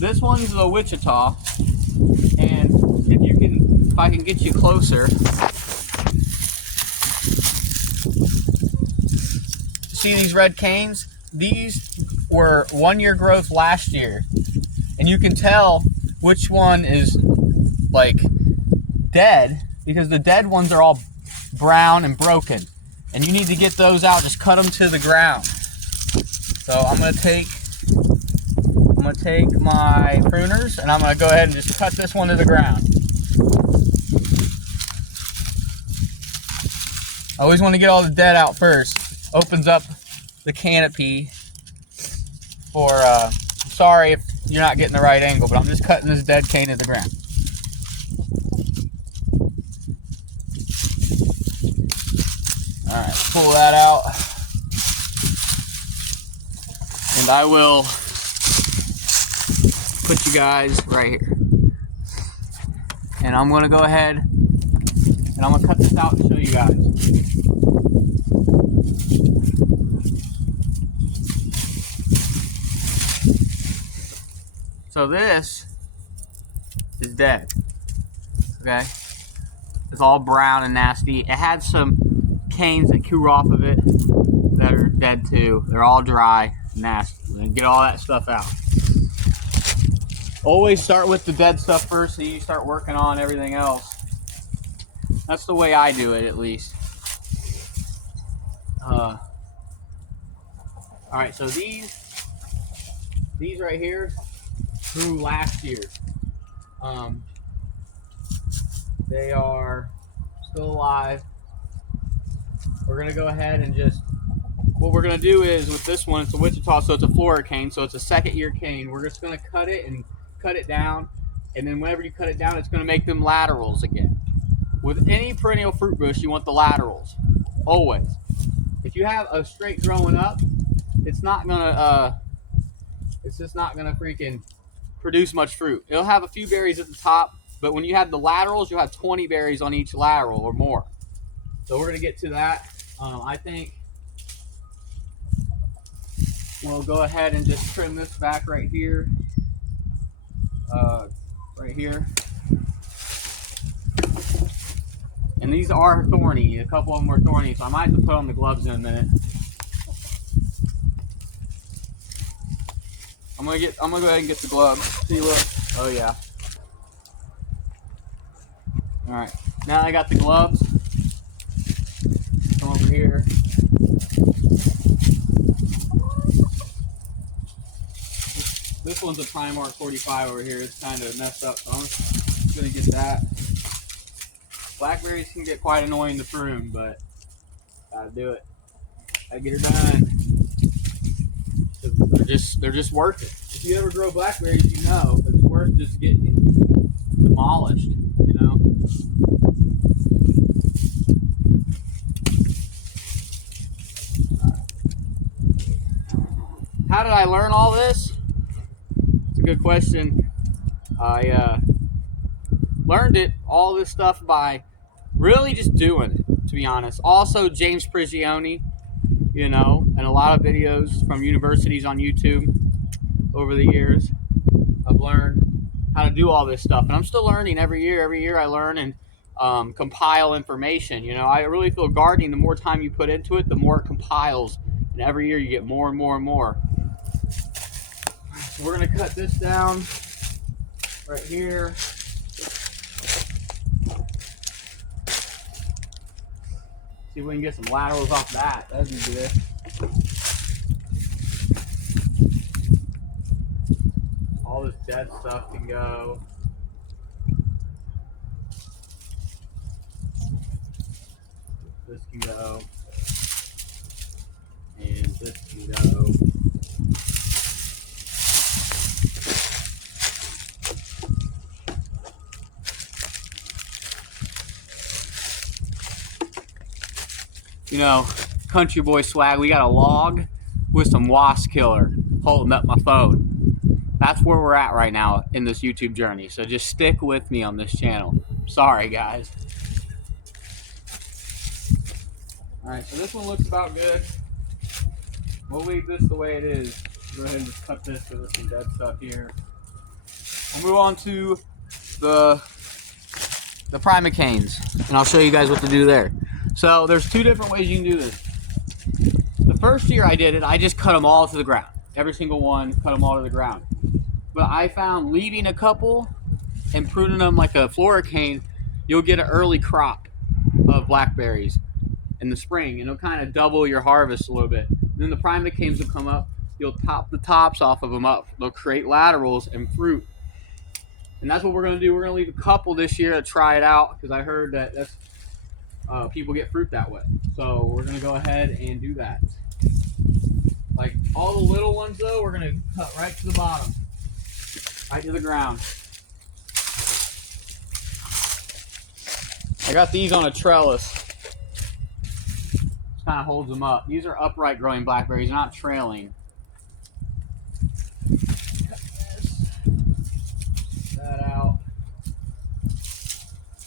This one's the Wichita, and if I can get you closer, see these red canes? These were 1 year growth last year, and you can tell which one is like dead because the dead ones are all brown and broken, and you need to get those out. Just cut them to the ground. So I'm gonna take my pruners, and I'm gonna go ahead and just cut this one to the ground. I always want to get all the dead out first. Opens up the canopy for, sorry if you're not getting the right angle, but I'm just cutting this dead cane to the ground. All right, pull that out. And I will put you guys right here. And I'm gonna go ahead and I'm gonna cut this out and show you guys. So this is dead, okay? It's all brown and nasty. It had some canes that grew off of it that are dead too. They're all dry, nasty. And get all that stuff out. Always start with the dead stuff first, so you start working on everything else. That's the way I do it, at least. All right, so these right here grew last year. They are still alive. We're gonna go ahead and just, what we're gonna do is with this one, it's a Wichita, so it's a Florida cane, so it's a second year cane. We're just gonna cut it and cut it down, and then whenever you cut it down, it's gonna make them laterals again. With any perennial fruit bush, you want the laterals, always. If you have a straight growing up, it's not gonna, it's just not gonna freaking produce much fruit. It'll have a few berries at the top, but when you have the laterals, you'll have 20 berries on each lateral or more. So we're gonna get to that. I think we'll go ahead and just trim this back right here. Right here. And these are thorny. A couple of them are thorny, so I might have to put on the gloves in a minute. I'm gonna go ahead and get the gloves. See, look. Oh yeah. All right. Now I got the gloves. Come over here. This one's a Primark 45 over here. It's kind of messed up, so I'm just gonna get that. Blackberries can get quite annoying to prune, but gotta do it. Gotta get her done. They're just worth it. If you ever grow blackberries, you know it's worth just getting demolished. You know. How did I learn all this? It's a good question. I learned all this stuff by really just doing it, to be honest. Also, James Prigioni, you know, and a lot of videos from universities on YouTube over the years. I've learned how to do all this stuff, and I'm still learning every year. Every year I learn and compile information. You know, I really feel gardening, the more time you put into it, the more it compiles, and every year you get more and more and more. So we're gonna cut this down right here. See if we can get some laterals off that. That'd be good. All this dead stuff can go. This can go. And this can go. You know, country boy swag, we got a log with some wasp killer holding up my phone. That's where we're at right now in this YouTube journey. So just stick with me on this channel. Sorry, guys. All right, so this one looks about good. We'll leave this the way it is. Go ahead and just cut this because there's some dead stuff here. We'll move on to the primicanes, and I'll show you guys what to do there. So there's two different ways you can do this. The first year I did it, I just cut them all to the ground. Every single one, cut them all to the ground. But I found leaving a couple and pruning them like a Florida cane, you'll get an early crop of blackberries in the spring, and it'll kind of double your harvest a little bit. And then the primicanes will come up, you'll top the tops off of them up. They'll create laterals and fruit. And that's what we're gonna do. We're gonna leave a couple this year to try it out, because I heard that that's people get fruit that way. So we're gonna go ahead and do that. Like all the little ones though, we're gonna cut right to the bottom, right to the ground. I got these on a trellis. kind of holds them up. These are upright growing blackberries, not trailing. That out.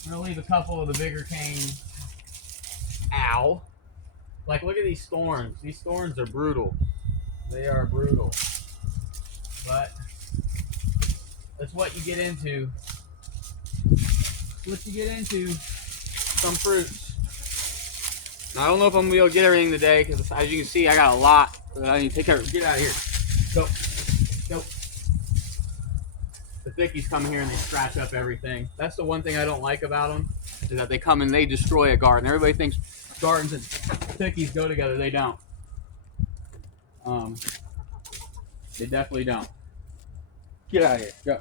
I'm gonna leave a couple of the bigger canes. Ow! Like, look at these thorns. These thorns are brutal. They are brutal. But that's what you get into. What you get into. Some fruits. Now, I don't know if I'm gonna be able to get everything today because, as you can see, I got a lot that I need to take care of. Get out of here. Go. Go. The thickies come here and they scratch up everything. That's the one thing I don't like about them, is that they come and they destroy a garden. Everybody thinks gardens and thickies go together. They don't. They definitely don't. Get out of here. Go.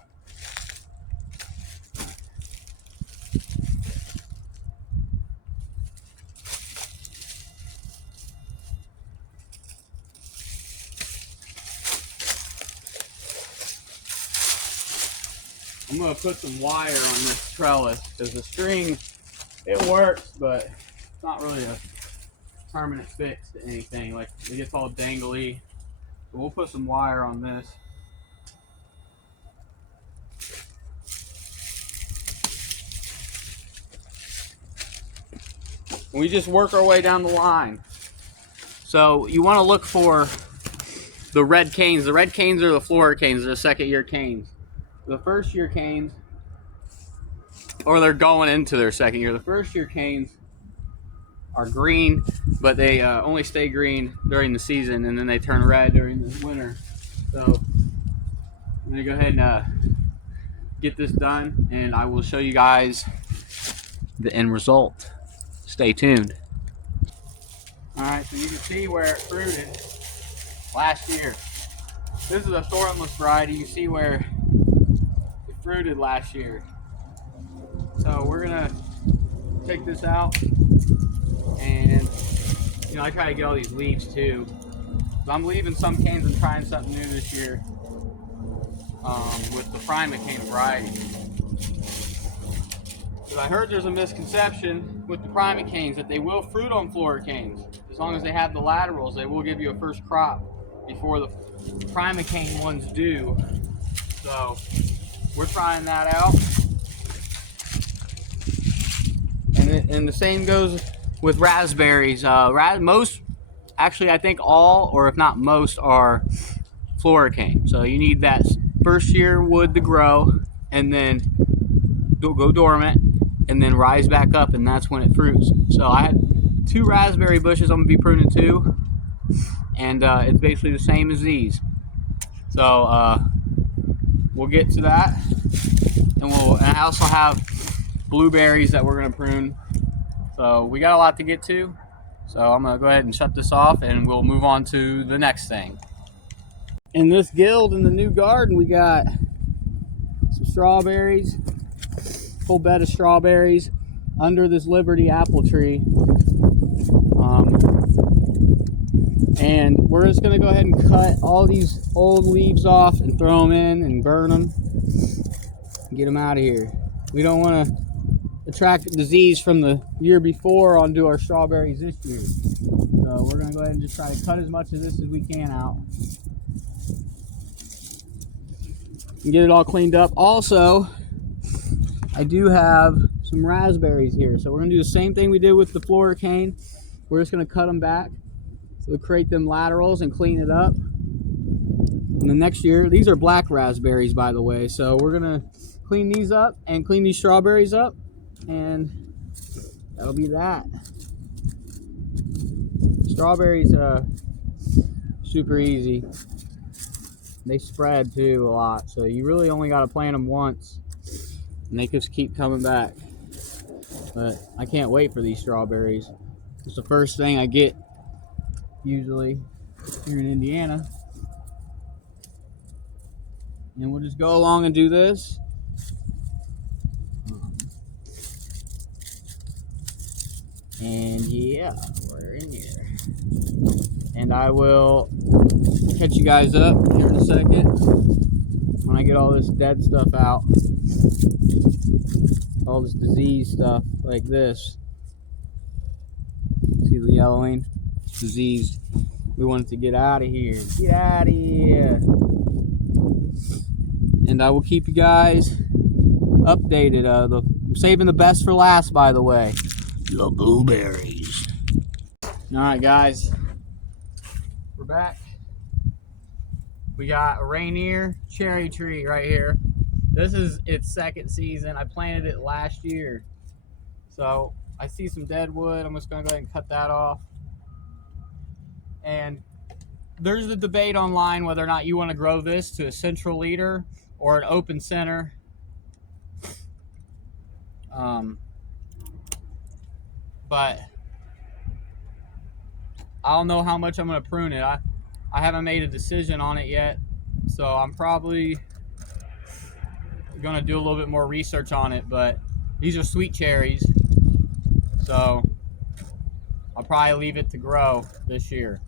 I'm going to put some wire on this trellis because the string, it works, but it's not really a permanent fix to anything. Like, it gets all dangly. So we'll put some wire on this. And we just work our way down the line. So you want to look for the red canes. The red canes are the flower canes. They're the second year canes. The first year canes, or they're going into their second year. The first year canes are green, but they only stay green during the season, and then they turn red during the winter. So I'm gonna go ahead and get this done, and I will show you guys the end result. Stay tuned. All right, so you can see where it fruited last year. This is a thornless variety. You see where it fruited last year. So we're gonna take this out, and you know, I try to get all these leaves too. So I'm leaving some canes and trying something new this year with the primocane variety. Because I heard there's a misconception with the primocanes that they will fruit on floricanes. As long as they have the laterals, they will give you a first crop before the primocane ones do. So we're trying that out. And the same goes with raspberries. Most, actually, I think all, or if not most, are floricane. So you need that first year wood to grow, and then go dormant, and then rise back up, and that's when it fruits. So I had 2 raspberry bushes I'm gonna be pruning too, and it's basically the same as these. So we'll get to that, and I also have blueberries that we're gonna prune. So we got a lot to get to. So I'm gonna go ahead and shut this off, and we'll move on to the next thing. In this guild in the new garden, we got some strawberries, whole bed of strawberries under this Liberty apple tree. And we're just gonna go ahead and cut all these old leaves off and throw them in and burn them and get them out of here. We don't want to attract disease from the year before onto our strawberries this year. So we're gonna go ahead and just try to cut as much of this as we can out and get it all cleaned up. Also, I do have some raspberries here, so we're gonna do the same thing we did with the floricane. We're just gonna cut them back, so create them laterals and clean it up. And the next year, these are black raspberries, by the way, so we're gonna clean these up and clean these strawberries up, and that'll be that. Strawberries, super easy. They spread too a lot, so you really only got to plant them once, and they just keep coming back. But I can't wait for these strawberries. It's the first thing I get usually here in Indiana, and we'll just go along and do this. And yeah, we're in here, and I will catch you guys up here in a second when I get all this dead stuff out, all this disease stuff like this. See the yellowing? diseased. We want it to get out of here. Get out of here. And I will keep you guys updated. I'm saving the best for last, by the way. The blueberries. Alright guys, we're back. We got a Rainier cherry tree right here. This is its second season. I planted it last year. So I see some dead wood. I'm just gonna go ahead and cut that off. And there's the debate online whether or not you want to grow this to a central leader or an open center. But I don't know how much I'm going to prune it. I haven't made a decision on it yet, so I'm probably going to do a little bit more research on it. But these are sweet cherries, so I'll probably leave it to grow this year.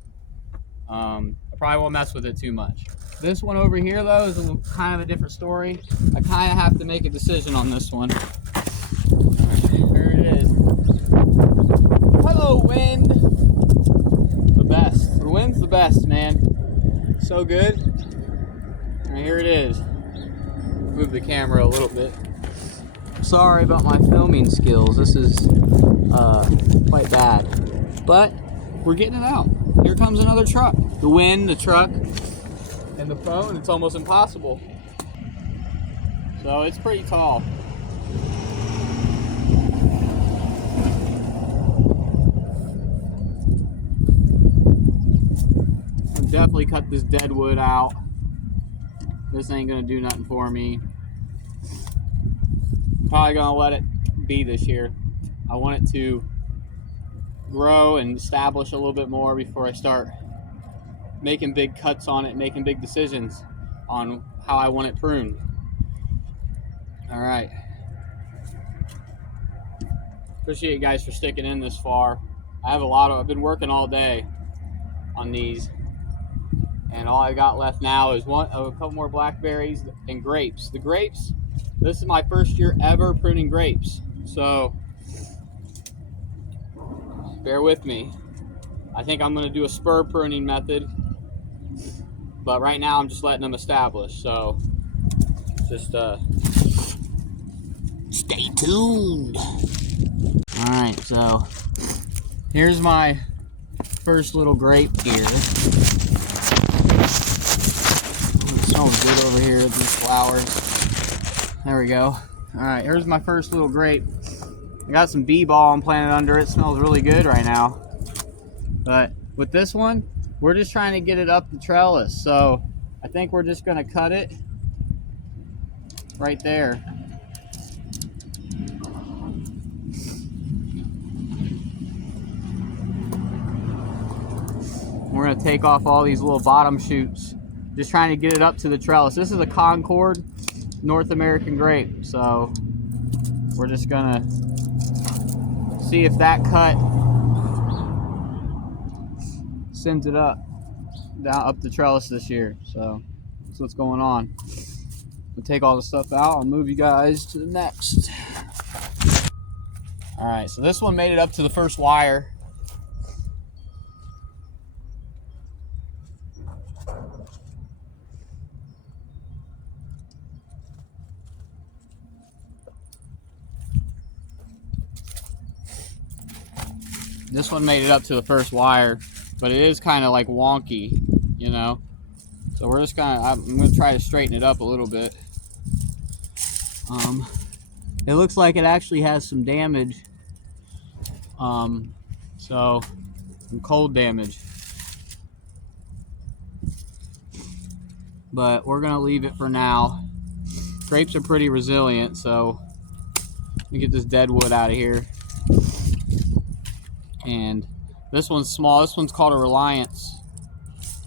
I probably won't mess with it too much. This one over here though is kind of a different story. I kind of have to make a decision on this one. There it is. Hello, wind. The best. The wind's the best, man. So good. And here it is. Move the camera a little bit. Sorry about my filming skills. This is quite bad. But we're getting it out. Here comes another truck. The wind, the truck, and the phone, it's almost impossible. So it's pretty tall. I'll definitely cut this dead wood out. This ain't gonna do nothing for me. I'm probably gonna let it be this year. I want it to grow and establish a little bit more before I start making big cuts on it, making big decisions on how I want it pruned. All right. Appreciate you guys for sticking in this far. I've been working all day on these, and all I got left now is a couple more blackberries and grapes. The grapes, this is my first year ever pruning grapes, so bear with me. I think I'm going to do a spur pruning method, but right now I'm just letting them establish, so just stay tuned. Alright, so here's my first little grape here. It smells good over here with these flowers. There we go. Alright, here's my first little grape. I got some bee balm planted under it. It smells really good right now. But with this one, we're just trying to get it up the trellis. So I think we're just going to cut it right there. We're going to take off all these little bottom shoots. Just trying to get it up to the trellis. This is a Concord North American grape. So we're just going to see if that cut sends it up the trellis this year. So that's what's going on. We'll take all the stuff out. I'll move you guys to the next. All right, so this one made it up to the first wire. This one made it up to the first wire, but it is kind of like wonky, you know. So we're just I'm gonna try to straighten it up a little bit. It looks like it actually has some damage. So some cold damage. But we're gonna leave it for now. Grapes are pretty resilient, so let me get this dead wood out of here. And this one's small. This one's called a Reliance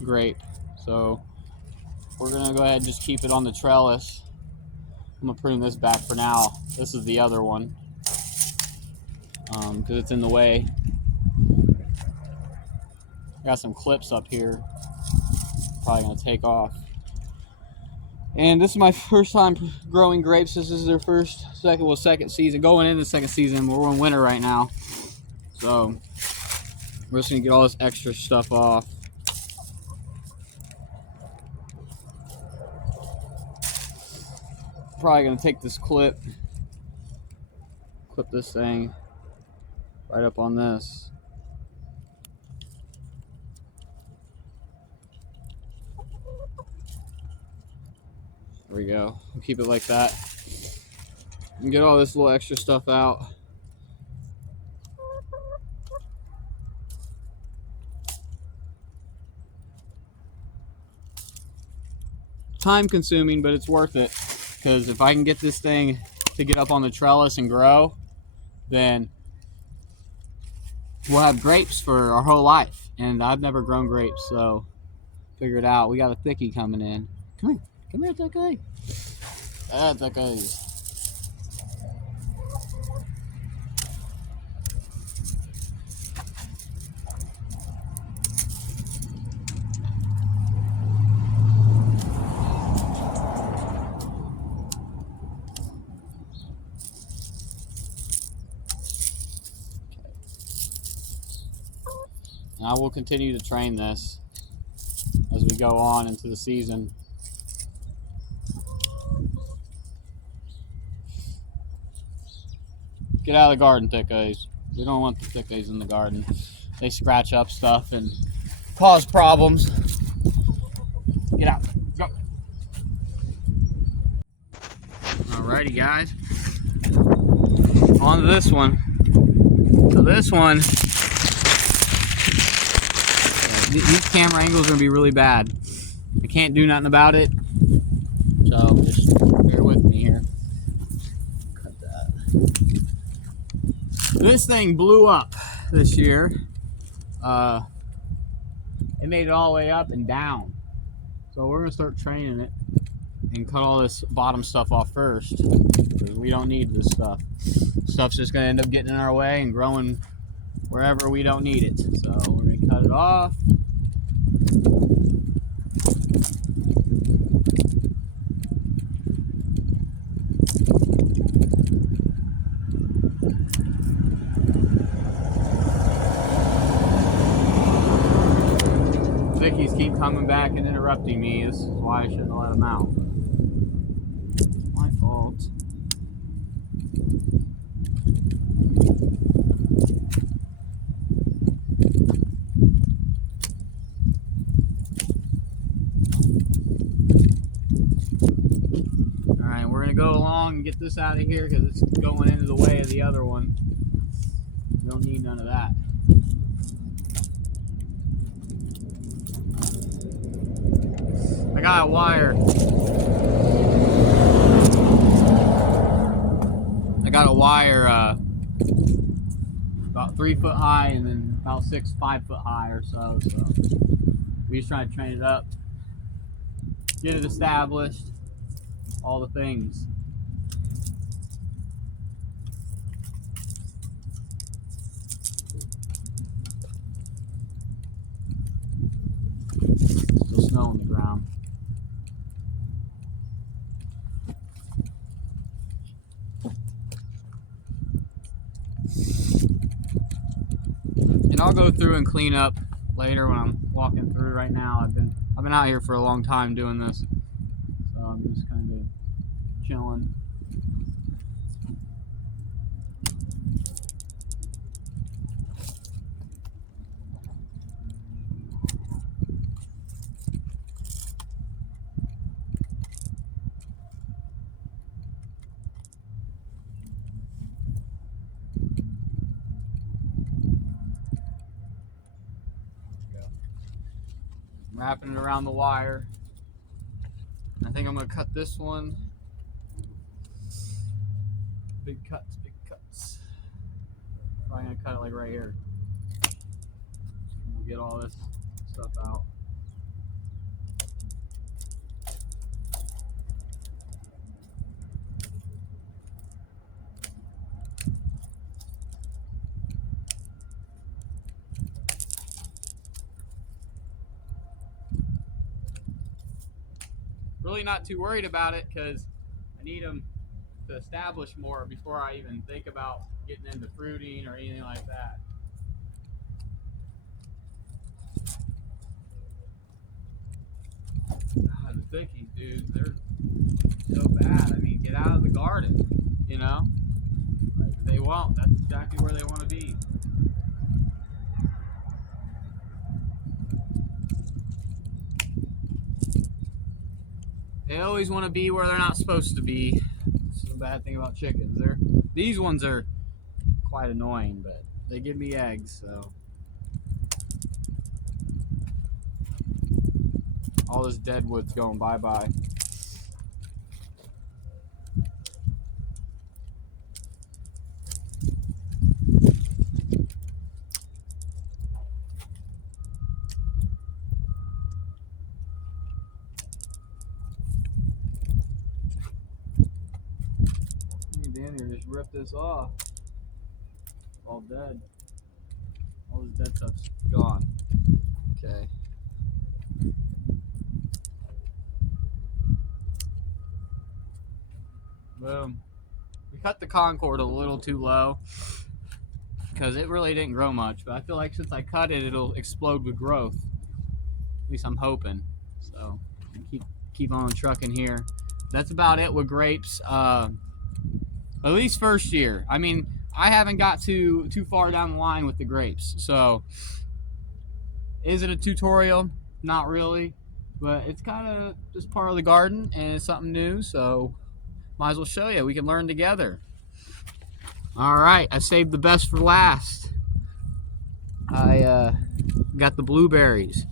grape. So we're gonna go ahead and just keep it on the trellis. I'm gonna prune this back for now. This is the other one, because it's in the way. I got some clips up here. Probably gonna take off. And this is my first time growing grapes. This is their second season. Going into the second season. We're in winter right now. So We're just gonna get all this extra stuff off. Probably gonna take this clip this thing right up on this. There we go. We'll keep it like that. And get all this little extra stuff out. Time consuming, but it's worth it, because if I can get this thing to get up on the trellis and grow, then we'll have grapes for our whole life. And I've never grown grapes, so figure it out. We got a thickie coming in. Come here, thickie. Thickie. And I will continue to train this as we go on into the season. Get out of the garden, thickies. We don't want the thickies in the garden. They scratch up stuff and cause problems. Get out. Go. Alrighty, guys. On to this one. So this one, these camera angles are going to be really bad. I can't do nothing about it. So just bear with me here. Cut that. This thing blew up this year. It made it all the way up and down. So we're going to start training it and cut all this bottom stuff off first, because we don't need this stuff. Stuff's just going to end up getting in our way and growing wherever we don't need it. So we're going to cut it off. Vicky's keep coming back and interrupting me. This is why I shouldn't have let him out. It's my fault. Alright, we're going to go along and get this out of here because it's going into the way of the other one. We don't need none of that. I got a wire. About 3 foot high and then about 5 foot high or so. So we just trying to train it up, get it established, all the things. Still snow on the ground. And I'll go through and clean up later when I'm walking through. Right now, I've been out here for a long time doing this, so I'm just kind of chilling. Wrapping it around the wire. I think I'm going to cut this one. Big cuts, big cuts. Probably going to cut it like right here. We'll get all this stuff out. Really not too worried about it because I need them to establish more before I even think about getting into fruiting or anything like that. thickies, dude. They're so bad. I mean, get out of the garden, you know? Like, they won't. That's exactly where they want to be. They always want to be where they're not supposed to be. This is the bad thing about chickens. These ones are quite annoying, but they give me eggs, so. All this dead wood's going bye-bye. Danny just rip this off. All dead. All this dead stuff's gone. Okay. Boom. We cut the Concord a little too low because it really didn't grow much, but I feel like since I cut it, it'll explode with growth. At least I'm hoping. So keep on trucking here. That's about it with grapes. At least first year. I mean, I haven't got too far down the line with the grapes. So is it a tutorial? Not really, but it's kind of just part of the garden and it's something new. So might as well show you. We can learn together. All right, I saved the best for last. I got the blueberries.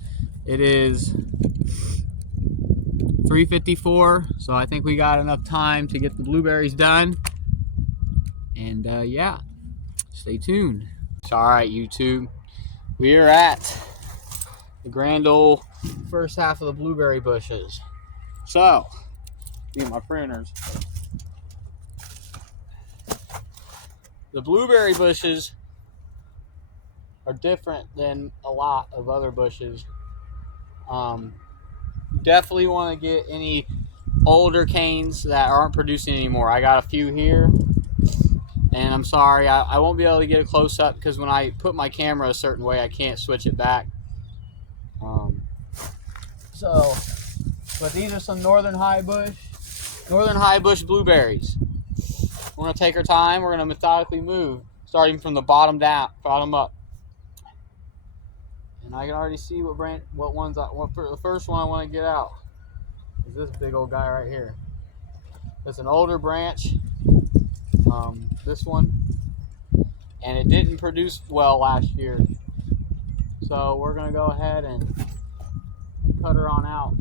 It is 3:54, so I think we got enough time to get the blueberries done. And yeah, stay tuned. All right, YouTube, we are at the grand old first half of the blueberry bushes. So, get my pruners. The blueberry bushes are different than a lot of other bushes. Definitely want to get any older canes that aren't producing anymore. I got a few here, and I'm sorry, I won't be able to get a close-up because when I put my camera a certain way, I can't switch it back. But these are some northern high bush blueberries. We're going to take our time. We're going to methodically move, starting from the bottom up. And I can already see what ones the first one I want to get out is this big old guy right here. It's an older branch, this one, and it didn't produce well last year. So we're going to go ahead and cut her on out.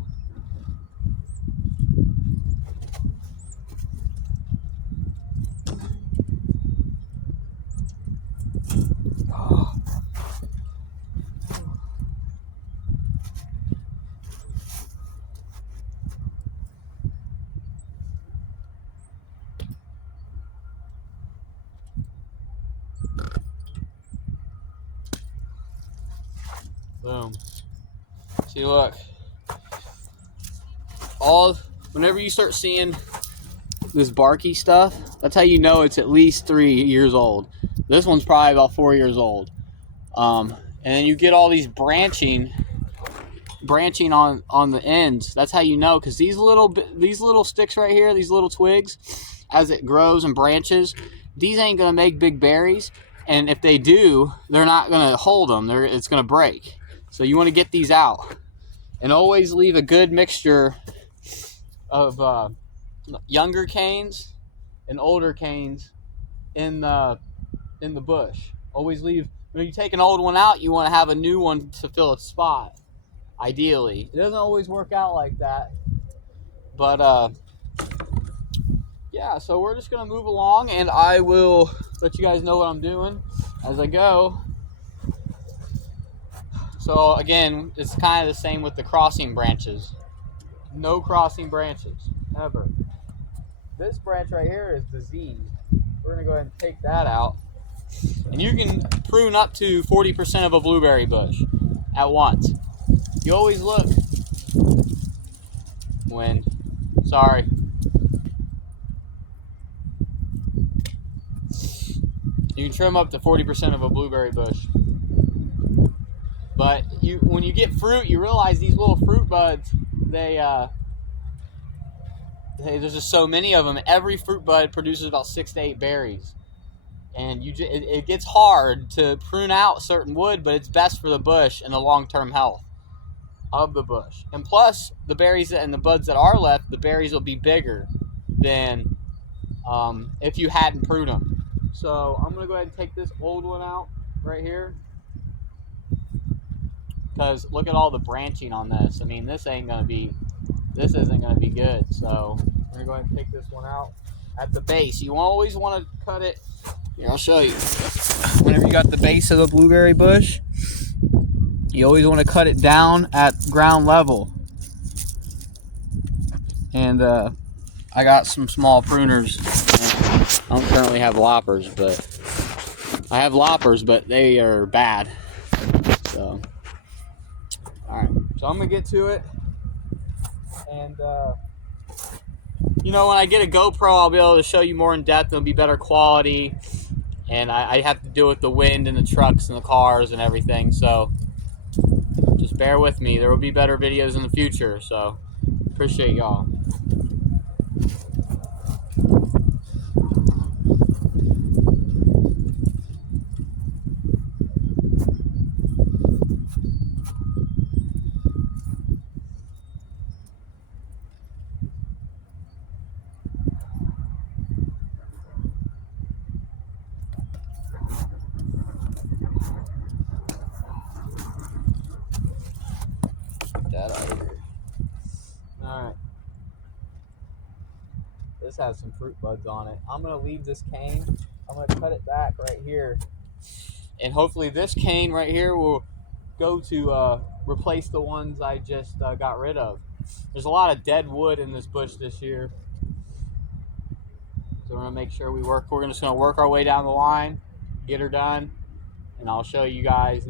Boom. See, look. Whenever you start seeing this barky stuff, that's how you know it's at least 3 years old. This one's probably about 4 years old. And then you get all these branching on the ends. That's how you know, because these little sticks right here, these little twigs, as it grows and branches, these ain't gonna make big berries. And if they do, they're not gonna hold them. It's gonna break. So you want to get these out, and always leave a good mixture of younger canes and older canes in the bush. Always leave. When you take an old one out, you want to have a new one to fill its spot. Ideally, it doesn't always work out like that, but yeah. So we're just gonna move along, and I will let you guys know what I'm doing as I go. So again, it's kind of the same with the crossing branches. No crossing branches, ever. This branch right here is diseased. We're gonna go ahead and take that out. And you can prune up to 40% of a blueberry bush at once. You always look when, sorry. You can trim up to 40% of a blueberry bush. But when you get fruit, you realize these little fruit buds, they there's just so many of them. Every fruit bud produces about 6 to 8 berries. And it gets hard to prune out certain wood, but it's best for the bush and the long-term health of the bush. And plus, the berries and the buds that are left, the berries will be bigger than if you hadn't pruned them. So I'm gonna go ahead and take this old one out right here, because look at all the branching on this. I mean, this isn't gonna be good. So I'm gonna go ahead and take this one out at the base. You always want to cut it. Here, I'll show you. Whenever you got the base of the blueberry bush, you always want to cut it down at ground level. And I got some small pruners. I don't currently have loppers, but I have loppers, but they are bad. So, alright. So I'm going to get to it. And, you know, when I get a GoPro, I'll be able to show you more in depth. It'll be better quality. And I have to deal with the wind and the trucks and the cars and everything. So, just bear with me. There will be better videos in the future. So, appreciate y'all. That out of here. Alright. This has some fruit buds on it. I'm going to leave this cane. I'm going to cut it back right here. And hopefully this cane right here will go to replace the ones I just got rid of. There's a lot of dead wood in this bush this year. So we're going to make sure we're just going to work our way down the line, get her done, and I'll show you guys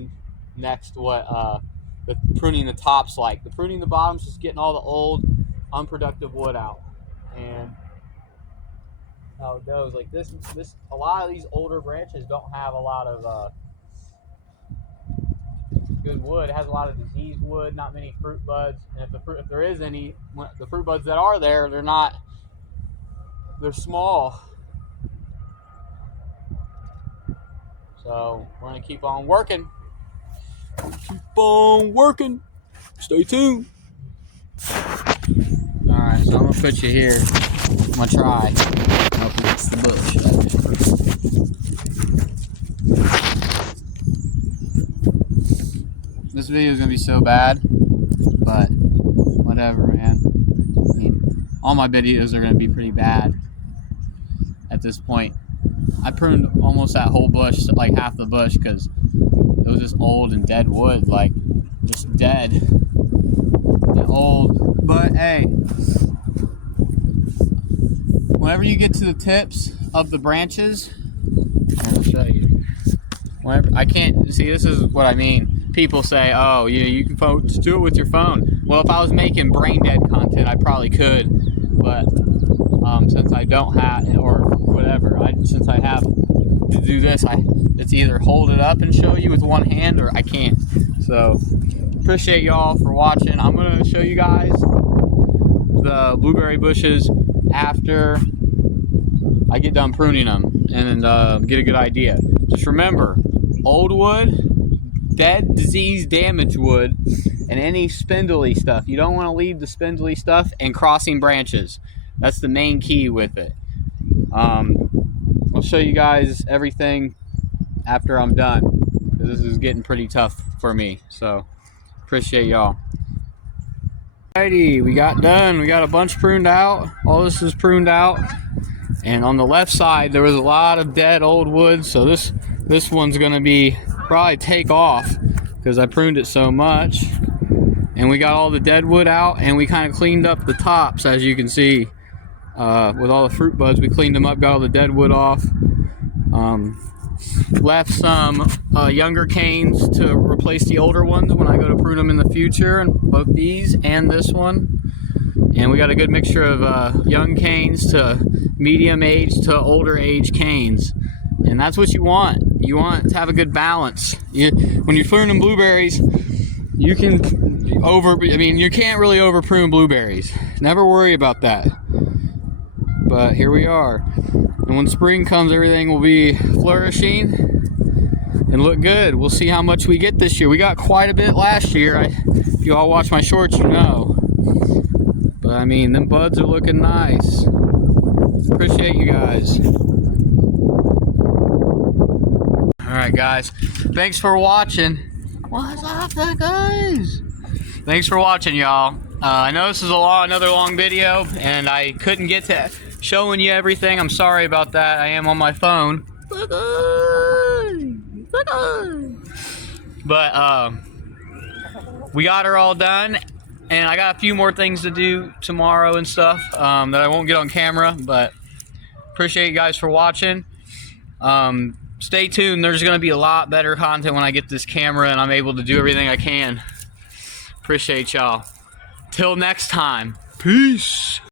next what the pruning the top's like. The pruning the bottom's just getting all the old, unproductive wood out. And how it goes. Like this a lot of these older branches don't have a lot of good wood. It has a lot of diseased wood, not many fruit buds. And if there is any, the fruit buds that are there, they're small. So we're gonna keep on working. Stay tuned. Alright, so I'm gonna put you here. I'm gonna try up against the bush. This video is gonna be so bad, but whatever, man. I mean, all my videos are gonna be pretty bad at this point. I pruned almost that whole bush, like half the bush, because it was just old and dead wood, like just dead and old. But hey, whenever you get to the tips of the branches, I'll show you. I can't see. This is what I mean. People say, "Oh, you can just do it with your phone." Well, if I was making brain dead content, I probably could, but since I don't have, or whatever, since I have to do this, it's either hold it up and show you with one hand, or I can't. So appreciate y'all for watching. I'm gonna show you guys the blueberry bushes after I get done pruning them and get a good idea. Just remember, old wood, dead, disease, damaged wood, and any spindly stuff. You don't want to leave the spindly stuff and crossing branches. That's the main key with it. I'll show you guys everything after I'm done, because this is getting pretty tough for me. So appreciate y'all. Alrighty, we got done. We got a bunch pruned out. All this is pruned out. And on the left side, there was a lot of dead old wood. So this one's gonna be probably take off because I pruned it so much. And we got all the dead wood out, and we kind of cleaned up the tops, as you can see. With all the fruit buds, we cleaned them up, got all the dead wood off. Left some younger canes to replace the older ones when I go to prune them in the future, and both these and this one. And we got a good mixture of young canes to medium age to older age canes. And that's what you want. You want to have a good balance. When you're pruning blueberries, you can't really over prune blueberries. Never worry about that. but here we are. And when spring comes, everything will be flourishing and look good. We'll see how much we get this year. We got quite a bit last year. If you all watch my shorts, you know. But I mean, them buds are looking nice. Appreciate you guys. Alright guys, thanks for watching. What's up there, guys? Thanks for watching, y'all. I know this is another long video, and I couldn't get to showing you everything. I'm sorry about that. I am on my phone. But we got her all done, and I got a few more things to do tomorrow and stuff that I won't get on camera, but appreciate you guys for watching. Stay tuned. There's going to be a lot better content when I get this camera and I'm able to do everything I can. Appreciate y'all. Till next time. Peace.